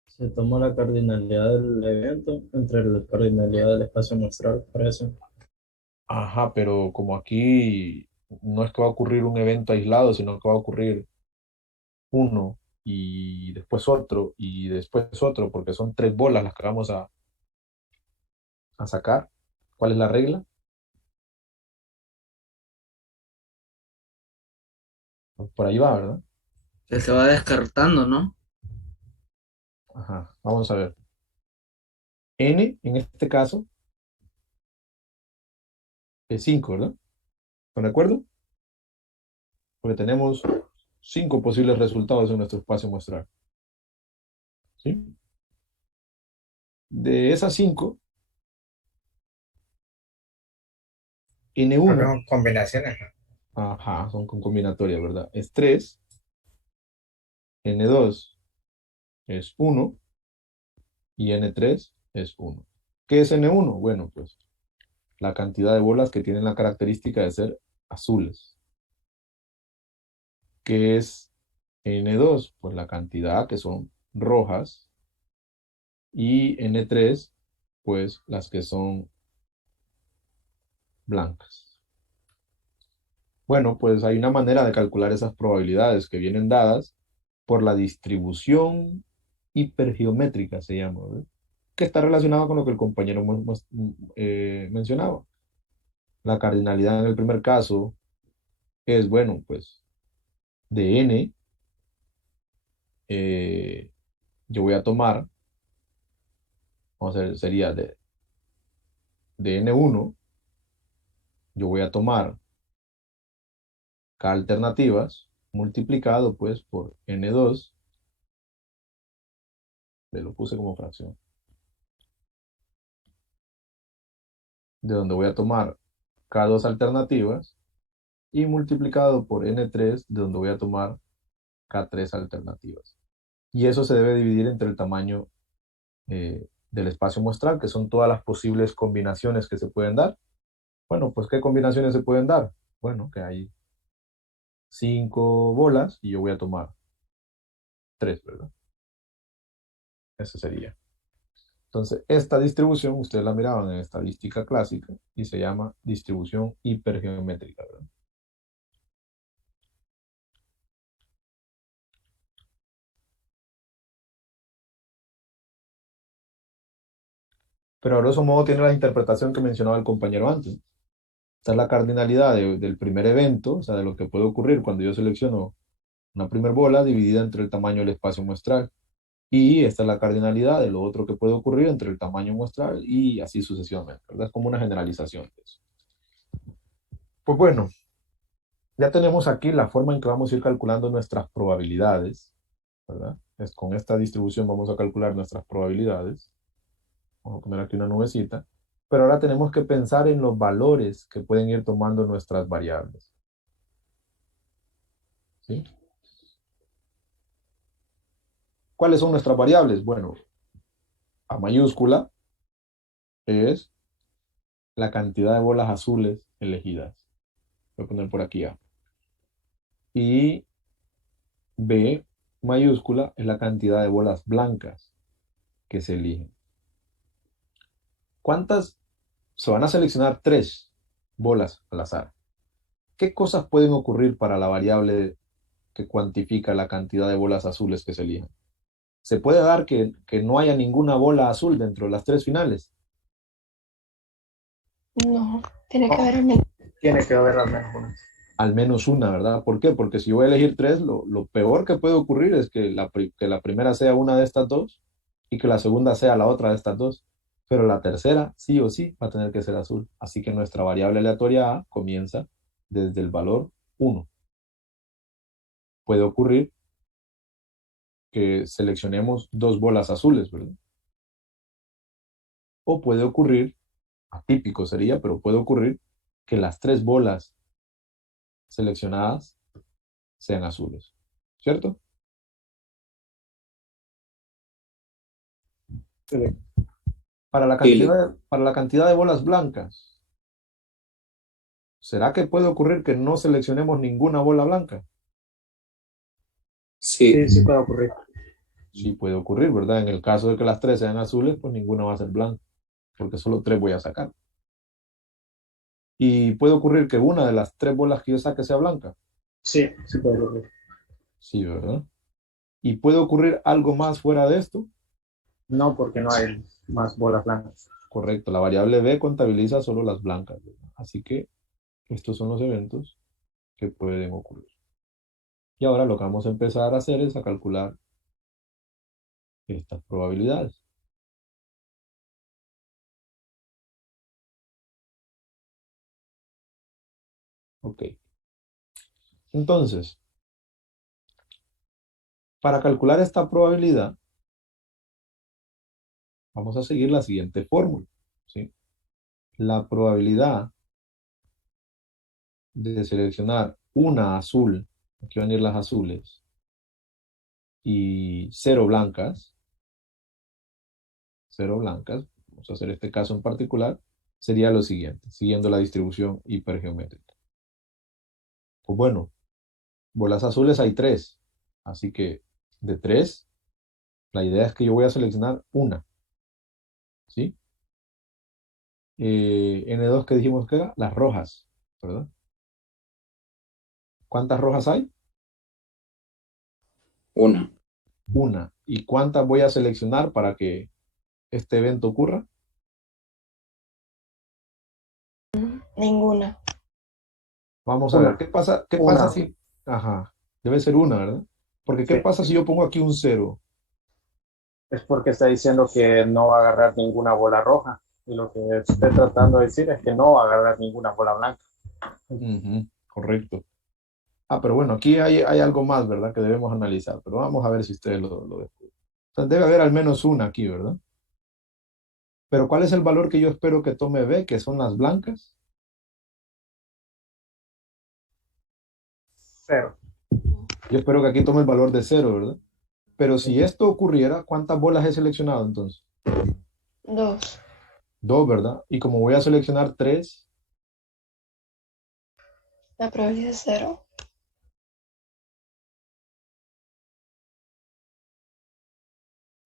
Se toma la cardinalidad del evento entre la cardinalidad del espacio muestral, parece. Ajá, pero como aquí no es que va a ocurrir un evento aislado, sino que va a ocurrir uno y después otro y después otro, porque son 3 bolas las que vamos a sacar. ¿Cuál es la regla? Por ahí va, ¿verdad? Que se va descartando, ¿no? Ajá, vamos a ver. N, en este caso, es 5, ¿verdad? ¿Están de acuerdo? Porque tenemos 5 posibles resultados en nuestro espacio muestral. ¿Sí? De esas 5, N1, Son combinaciones, ¿no? ajá, son con combinatorias, ¿verdad? Es 3, N2 es 1 y N3 es 1. ¿Qué es N1? Bueno, pues la cantidad de bolas que tienen la característica de ser azules. ¿Qué es N2? Pues la cantidad que son rojas. Y N3, pues las que son blancas. Bueno, pues hay una manera de calcular esas probabilidades que vienen dadas por la distribución hipergeométrica, se llama, ¿verdad? Que está relacionada con lo que el compañero mencionaba. La cardinalidad en el primer caso es, bueno, pues de n, yo voy a tomar, vamos a ver, sería de n1, yo voy a tomar k alternativas multiplicado pues por n2, le lo puse como fracción, de donde voy a tomar k2 alternativas y multiplicado por n3, de donde voy a tomar k3 alternativas. Y eso se debe dividir entre el tamaño del espacio muestral, que son todas las posibles combinaciones que se pueden dar. Bueno, pues ¿qué combinaciones se pueden dar? Bueno, que hay 5 bolas y yo voy a tomar 3, ¿verdad? Eso sería. Entonces, esta distribución, ustedes la miraban en estadística clásica y se llama distribución hipergeométrica, ¿verdad? Pero a grosso modo tiene la interpretación que mencionaba el compañero antes. Esta es la cardinalidad del primer evento, o sea, de lo que puede ocurrir cuando yo selecciono una primer bola dividida entre el tamaño del espacio muestral. Y esta es la cardinalidad de lo otro que puede ocurrir entre el tamaño muestral y así sucesivamente, ¿verdad? Es como una generalización de eso. Pues bueno, ya tenemos aquí la forma en que vamos a ir calculando nuestras probabilidades, ¿verdad? Con esta distribución vamos a calcular nuestras probabilidades. Vamos a poner aquí una nubecita. Pero ahora tenemos que pensar en los valores que pueden ir tomando nuestras variables. ¿Sí? ¿Cuáles son nuestras variables? Bueno, A mayúscula es la cantidad de bolas azules elegidas. Voy a poner por aquí A. Y B mayúscula es la cantidad de bolas blancas que se eligen. ¿Cuántas? Se van a seleccionar 3 bolas al azar. ¿Qué cosas pueden ocurrir para la variable que cuantifica la cantidad de bolas azules que se eligen? ¿Se puede dar que no haya ninguna bola azul dentro de las 3 finales? No, tiene que haber al menos. Tiene que haber al menos una. Al menos una, ¿verdad? ¿Por qué? Porque si yo voy a elegir 3, lo peor que puede ocurrir es que la primera sea una de estas dos y que la segunda sea la otra de estas dos. Pero la tercera, sí o sí, va a tener que ser azul. Así que nuestra variable aleatoria A comienza desde el valor 1. Puede ocurrir que seleccionemos 2 bolas azules, ¿verdad? O puede ocurrir, atípico sería, pero puede ocurrir que las 3 bolas seleccionadas sean azules, ¿cierto? Sí. Para la cantidad de bolas blancas, ¿será que puede ocurrir que no seleccionemos ninguna bola blanca? Sí. Sí puede ocurrir. Sí puede ocurrir, ¿verdad? En el caso de que las 3 sean azules, pues ninguna va a ser blanca, porque solo 3 voy a sacar. Y puede ocurrir que una de las 3 bolas que yo saque sea blanca. Sí puede ocurrir. Sí, ¿verdad? ¿Y puede ocurrir algo más fuera de esto? No, porque no hay más bolas blancas. Correcto, la variable B contabiliza solo las blancas, ¿verdad? Así que estos son los eventos que pueden ocurrir. Y ahora lo que vamos a empezar a hacer es a calcular estas probabilidades. Ok. Entonces, para calcular esta probabilidad, vamos a seguir la siguiente fórmula, ¿sí? La probabilidad de seleccionar una azul, aquí van a ir las azules, y cero blancas, vamos a hacer este caso en particular, sería lo siguiente, siguiendo la distribución hipergeométrica. Pues bueno, bolas azules hay 3, así que de 3, la idea es que yo voy a seleccionar una, ¿sí? N2 que dijimos que era, las rojas, ¿verdad? ¿Cuántas rojas hay? Una. Una. ¿Y cuántas voy a seleccionar para que este evento ocurra? Ninguna. Vamos a ver, Una, ¿qué pasa una, si... Ajá, debe ser una, ¿verdad? Porque ¿qué sí. pasa si yo pongo aquí un cero? Es porque está diciendo que no va a agarrar ninguna bola roja. Y lo que estoy tratando de decir es que no va a agarrar ninguna bola blanca. Ujú, correcto. Ah, pero bueno, aquí hay algo más, ¿verdad? Que debemos analizar, pero vamos a ver si ustedes lo descubren. O sea, debe haber al menos una aquí, ¿verdad? Pero ¿cuál es el valor que yo espero que tome B, que son las blancas? Cero. Yo espero que aquí tome el valor de cero, ¿verdad? Pero Sí. si esto ocurriera, ¿cuántas bolas he seleccionado entonces? 2. Dos, ¿verdad? Y como voy a seleccionar tres, La probabilidad es 0.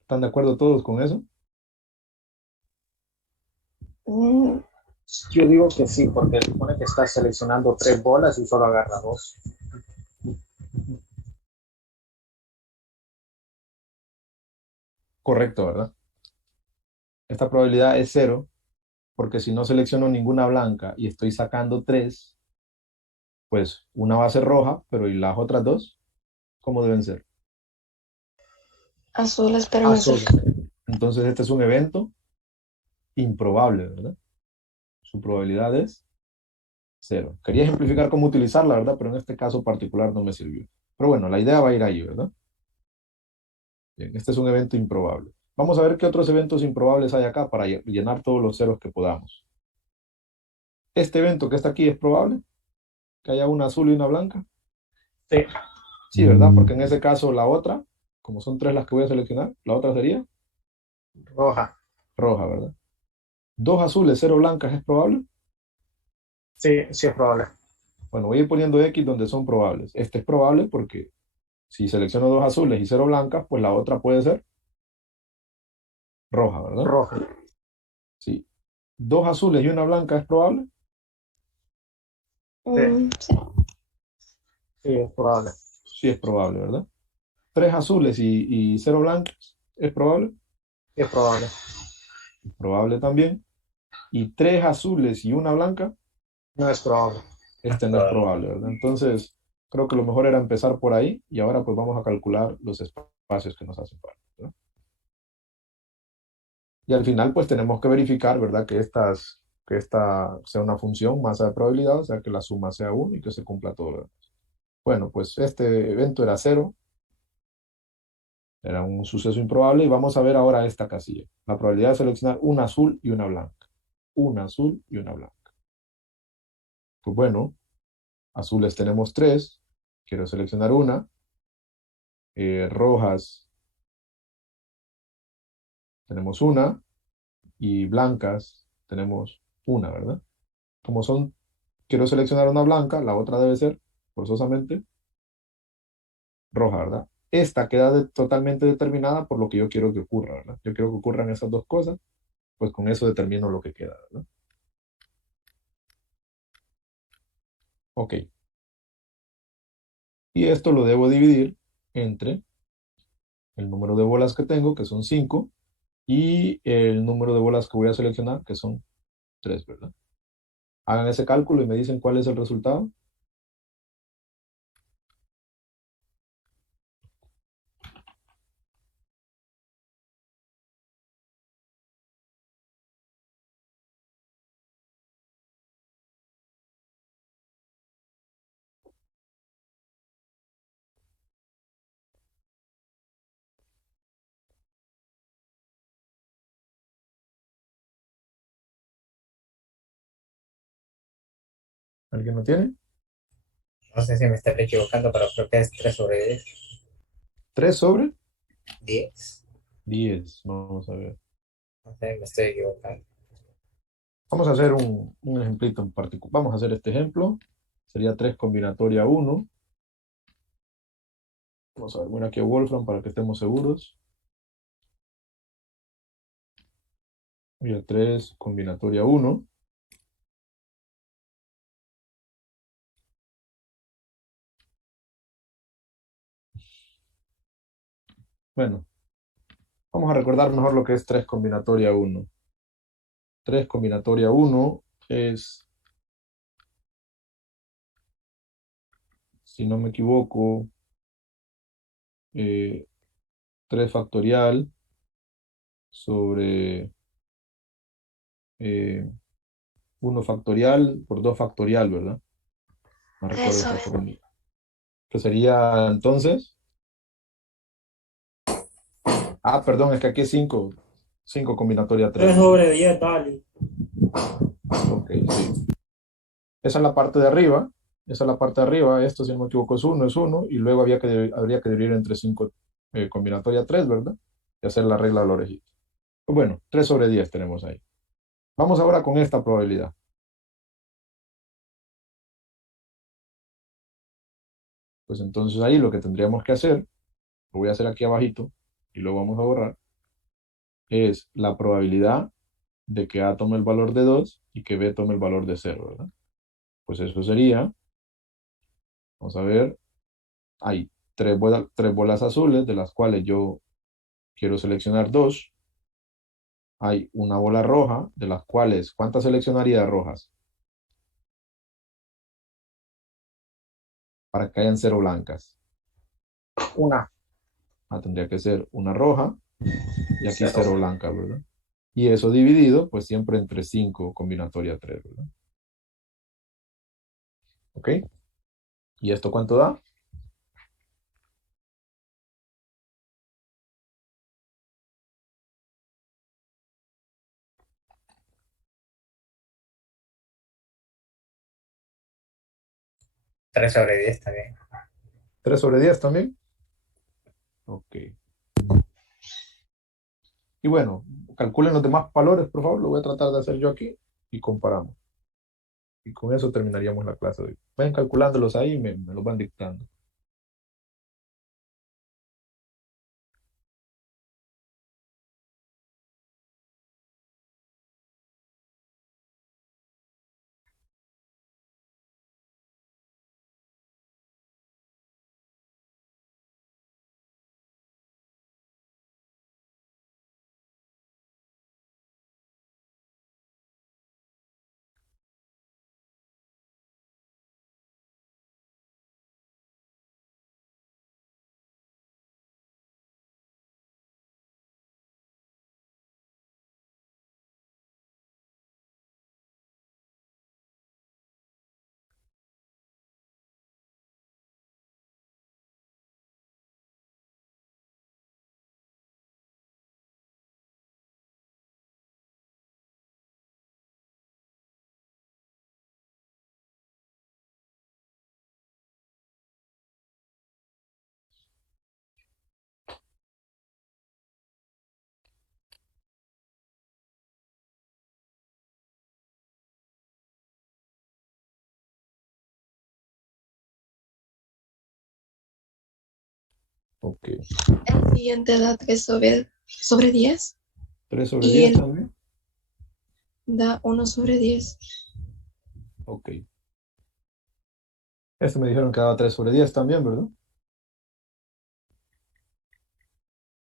¿están de acuerdo todos con eso? Yo digo que sí, porque supone que está seleccionando 3 bolas y solo agarra 2. Correcto, ¿verdad? Esta probabilidad es cero, porque si no selecciono ninguna blanca y estoy sacando tres, pues una va a ser roja, pero ¿y las otras dos? ¿Cómo deben ser? Azules, pero no Azul. cerca. Entonces este es un evento improbable, ¿verdad? Su probabilidad es cero. Quería ejemplificar cómo utilizarla, ¿verdad? Pero en este caso particular no me sirvió. Pero bueno, la idea va a ir ahí, ¿verdad? Bien, este es un evento improbable. Vamos a ver qué otros eventos improbables hay acá para llenar todos los ceros que podamos. Este evento que está aquí es probable, que haya una azul y una blanca. Sí. Sí, ¿verdad? Porque en ese caso la otra, como son tres las que voy a seleccionar, la otra sería Roja. roja, ¿verdad? Dos azules, cero blancas, ¿es probable? Sí, sí es probable. Bueno, voy a ir poniendo X donde son probables. Este es probable porque si selecciono dos azules y cero blancas, pues la otra puede ser roja, ¿verdad? Roja. Sí. Dos azules y una blanca, ¿es probable? Sí. Sí, es probable. Sí, es probable, ¿verdad? Tres azules y cero blancas, ¿es probable? Sí, es probable. Probable también. Y tres azules y una blanca, No es probable. este no es probable, ¿verdad? Entonces, creo que lo mejor era empezar por ahí y ahora pues vamos a calcular los espacios que nos hacen falta, ¿verdad? Y al final pues tenemos que verificar, ¿verdad? Que esta sea una función, masa de probabilidad, o sea que la suma sea 1 y que se cumpla todo lo demás. Bueno, pues este evento era cero, era un suceso improbable y vamos a ver ahora esta casilla. La probabilidad de seleccionar una azul y una blanca. Una azul y una blanca. Pues bueno, azules tenemos tres, quiero seleccionar una. Rojas tenemos una y blancas tenemos una, ¿verdad? Como son, quiero seleccionar una blanca, la otra debe ser forzosamente roja, ¿verdad? Esta queda totalmente determinada por lo que yo quiero que ocurra, ¿verdad? Yo quiero que ocurran esas dos cosas, pues con eso determino lo que queda, ¿verdad? Ok. Y esto lo debo dividir entre el número de bolas que tengo, que son 5, y el número de bolas que voy a seleccionar, que son 3, ¿verdad? Hagan ese cálculo y me dicen cuál es el resultado. ¿Alguien lo tiene? No sé si me estaré equivocando, pero creo que es 3 sobre 10. 3 sobre 10. 10. Vamos a ver. No sé, me estoy equivocando. Vamos a hacer un ejemplito en particular. Vamos a hacer este ejemplo. Sería 3 combinatoria 1. Vamos a ver, bueno, aquí a Wolfram para que estemos seguros. Y a 3 combinatoria 1. Bueno, vamos a recordar mejor lo que es 3 combinatoria 1. 3 combinatoria 1 es, si no me equivoco, 3 factorial sobre 1 factorial por 2 factorial, ¿verdad? No recuerdo Eso esta es. fórmula. Que sería entonces, perdón, es que aquí es 5. 5 combinatoria 3. 3 sobre 10, dale. Ok, sí. Esa es la parte de arriba. Esa es la parte de arriba. Esto, si no me equivoco, es 1. Y luego habría que dividir entre 5 combinatoria 3, ¿verdad? Y hacer la regla de la orejita. Pues bueno, 3 sobre 10 tenemos ahí. Vamos ahora con esta probabilidad. Pues entonces ahí lo que tendríamos que hacer, lo voy a hacer aquí abajito y lo vamos a borrar, es la probabilidad de que A tome el valor de 2 y que B tome el valor de 0, ¿verdad? Pues eso sería, vamos a ver, hay 3 bolas azules, de las cuales yo quiero seleccionar 2. Hay una bola roja, de las cuales, ¿cuántas seleccionaría de rojas? Para que hayan 0 blancas. Una. Tendría que ser una roja y aquí 0 Cero. blancas, ¿verdad? Y eso dividido, pues siempre entre 5 combinatoria 3, ¿verdad? ¿Ok? ¿Y esto cuánto da? Tres sobre 10 también. 3 sobre 10 también. Ok. Y bueno, calculen los demás valores, por favor. Lo voy a tratar de hacer yo aquí y comparamos. Y con eso terminaríamos la clase de hoy. Vayan calculándolos ahí y me los van dictando. Ok. El siguiente da 3 sobre 10 3 sobre y 10 el también. da 1 sobre 10. Ok. Este me dijeron que daba 3 sobre 10 también, ¿verdad?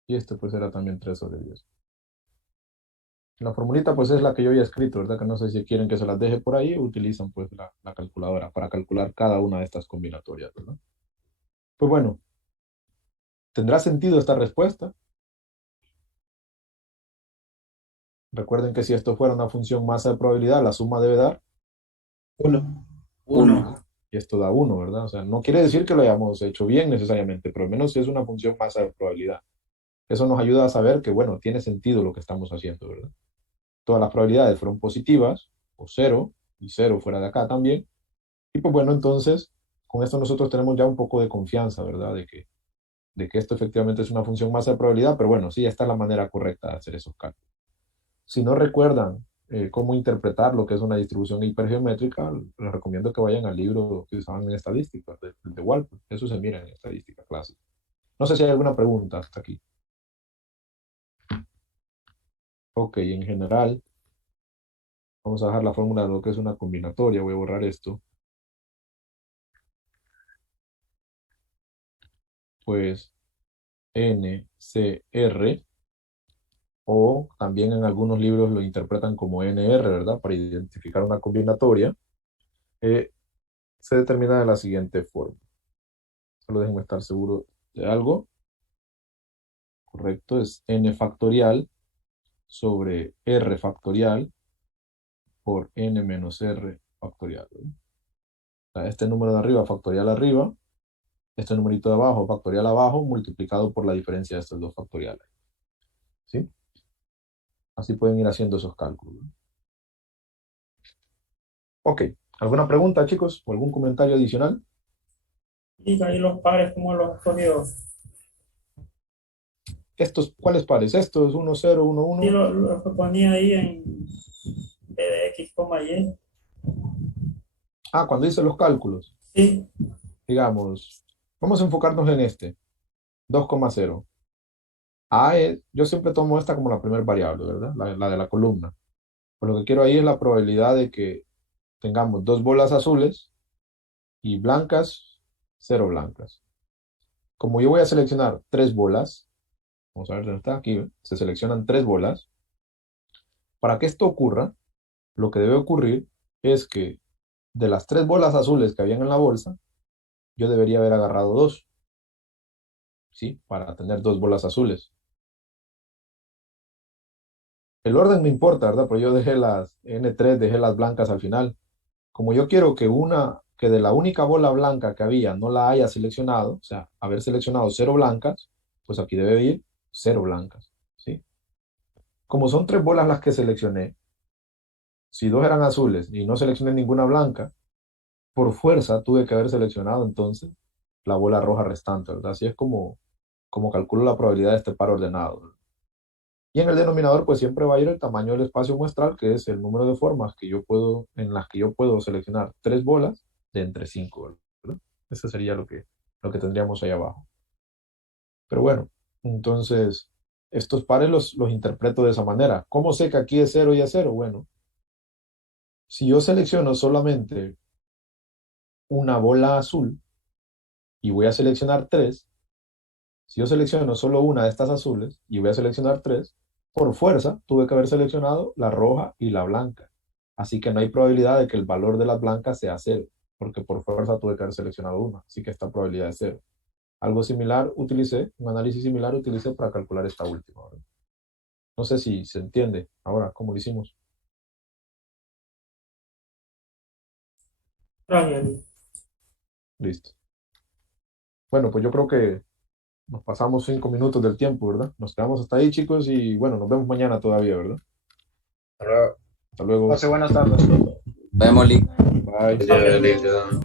Y este pues era también 3 sobre 10. La formulita pues es la que yo había escrito, ¿verdad? Que no sé si quieren que se las deje por ahí o utilizan pues la calculadora para calcular cada una de estas combinatorias, ¿verdad? Pues bueno, ¿tendrá sentido esta respuesta? Recuerden que si esto fuera una función masa de probabilidad, la suma debe dar 1. 1. y esto da 1, ¿verdad? O sea, no quiere decir que lo hayamos hecho bien necesariamente, pero al menos si es una función masa de probabilidad. Eso nos ayuda a saber que, bueno, tiene sentido lo que estamos haciendo, ¿verdad? Todas las probabilidades fueron positivas, o 0, y 0 fuera de acá también, Y pues bueno, entonces, con esto nosotros tenemos ya un poco de confianza, ¿verdad? De que esto efectivamente es una función masa de probabilidad, pero bueno, sí, esta es la manera correcta de hacer esos cálculos. Si no recuerdan cómo interpretar lo que es una distribución hipergeométrica, les recomiendo que vayan al libro que usaban en estadística, de Walpole. Eso se mira en estadística clásica. No sé si hay alguna pregunta hasta aquí. Ok, en general, vamos a dejar la fórmula de lo que es una combinatoria. Voy a borrar esto. Pues NCR, o también en algunos libros lo interpretan como NR, ¿verdad? Para identificar una combinatoria, se determina de la siguiente forma. Solo déjenme estar seguro de algo. Correcto, es n factorial sobre r factorial por n menos r factorial, ¿verdad? O sea, este número de arriba factorial arriba, este numerito de abajo factorial abajo, multiplicado por la diferencia de estos dos factoriales. ¿Sí? Así pueden ir haciendo esos cálculos, ¿no? Ok, ¿alguna pregunta, chicos? ¿O algún comentario adicional? Y ahí los pares, ¿cómo los has cogido? Estos, ¿cuáles pares? Estos, 1, 0, 1, 1. Sí, lo que ponía ahí en B de X, Y. Ah, cuando hice los cálculos. Sí. Digamos, vamos a enfocarnos en este, 2,0. A es, yo siempre tomo esta como la primera variable, ¿verdad? La de la columna. Pues lo que quiero ahí es la probabilidad de que tengamos 2 bolas azules y blancas, 0 blancas. Como yo voy a seleccionar 3 bolas, vamos a ver dónde está, aquí, ¿ve? Se seleccionan 3 bolas. Para que esto ocurra, lo que debe ocurrir es que de las 3 bolas azules que habían en la bolsa, yo debería haber agarrado 2, ¿sí? Para tener 2 bolas azules. El orden no importa, ¿verdad? Pero yo dejé las N3, dejé las blancas al final. Como yo quiero que de la única bola blanca que había no la haya seleccionado, o sea, haber seleccionado 0 blancas, pues aquí debe ir 0 blancas, ¿sí? Como son 3 bolas las que seleccioné, si 2 eran azules y no seleccioné ninguna blanca, por fuerza tuve que haber seleccionado entonces la bola roja restante, ¿verdad? Así es como calculo la probabilidad de este par ordenado, ¿verdad? Y en el denominador, pues siempre va a ir el tamaño del espacio muestral, que es el número de formas en las que yo puedo seleccionar 3 bolas de entre 5, ¿verdad? Ese sería lo que tendríamos ahí abajo. Pero bueno, entonces, estos pares los interpreto de esa manera. ¿Cómo sé que aquí es 0 y es 0? Bueno, si yo selecciono solamente una bola azul y voy a seleccionar 3, si yo selecciono solo una de estas azules y voy a seleccionar 3, por fuerza tuve que haber seleccionado la roja y la blanca. Así que no hay probabilidad de que el valor de las blancas sea 0, porque por fuerza tuve que haber seleccionado una. Así que esta probabilidad es 0. Algo similar utilicé, un análisis similar utilicé para calcular esta última, ¿verdad? No sé si se entiende ahora cómo lo hicimos. Gracias. Listo. Bueno, pues yo creo que nos pasamos 5 minutos del tiempo, ¿verdad? Nos quedamos hasta ahí, chicos, y bueno, nos vemos mañana todavía, ¿verdad? Hasta luego. Hasta luego. Pase buenas tardes. Vemos, Lee. Bye. Ya, listo.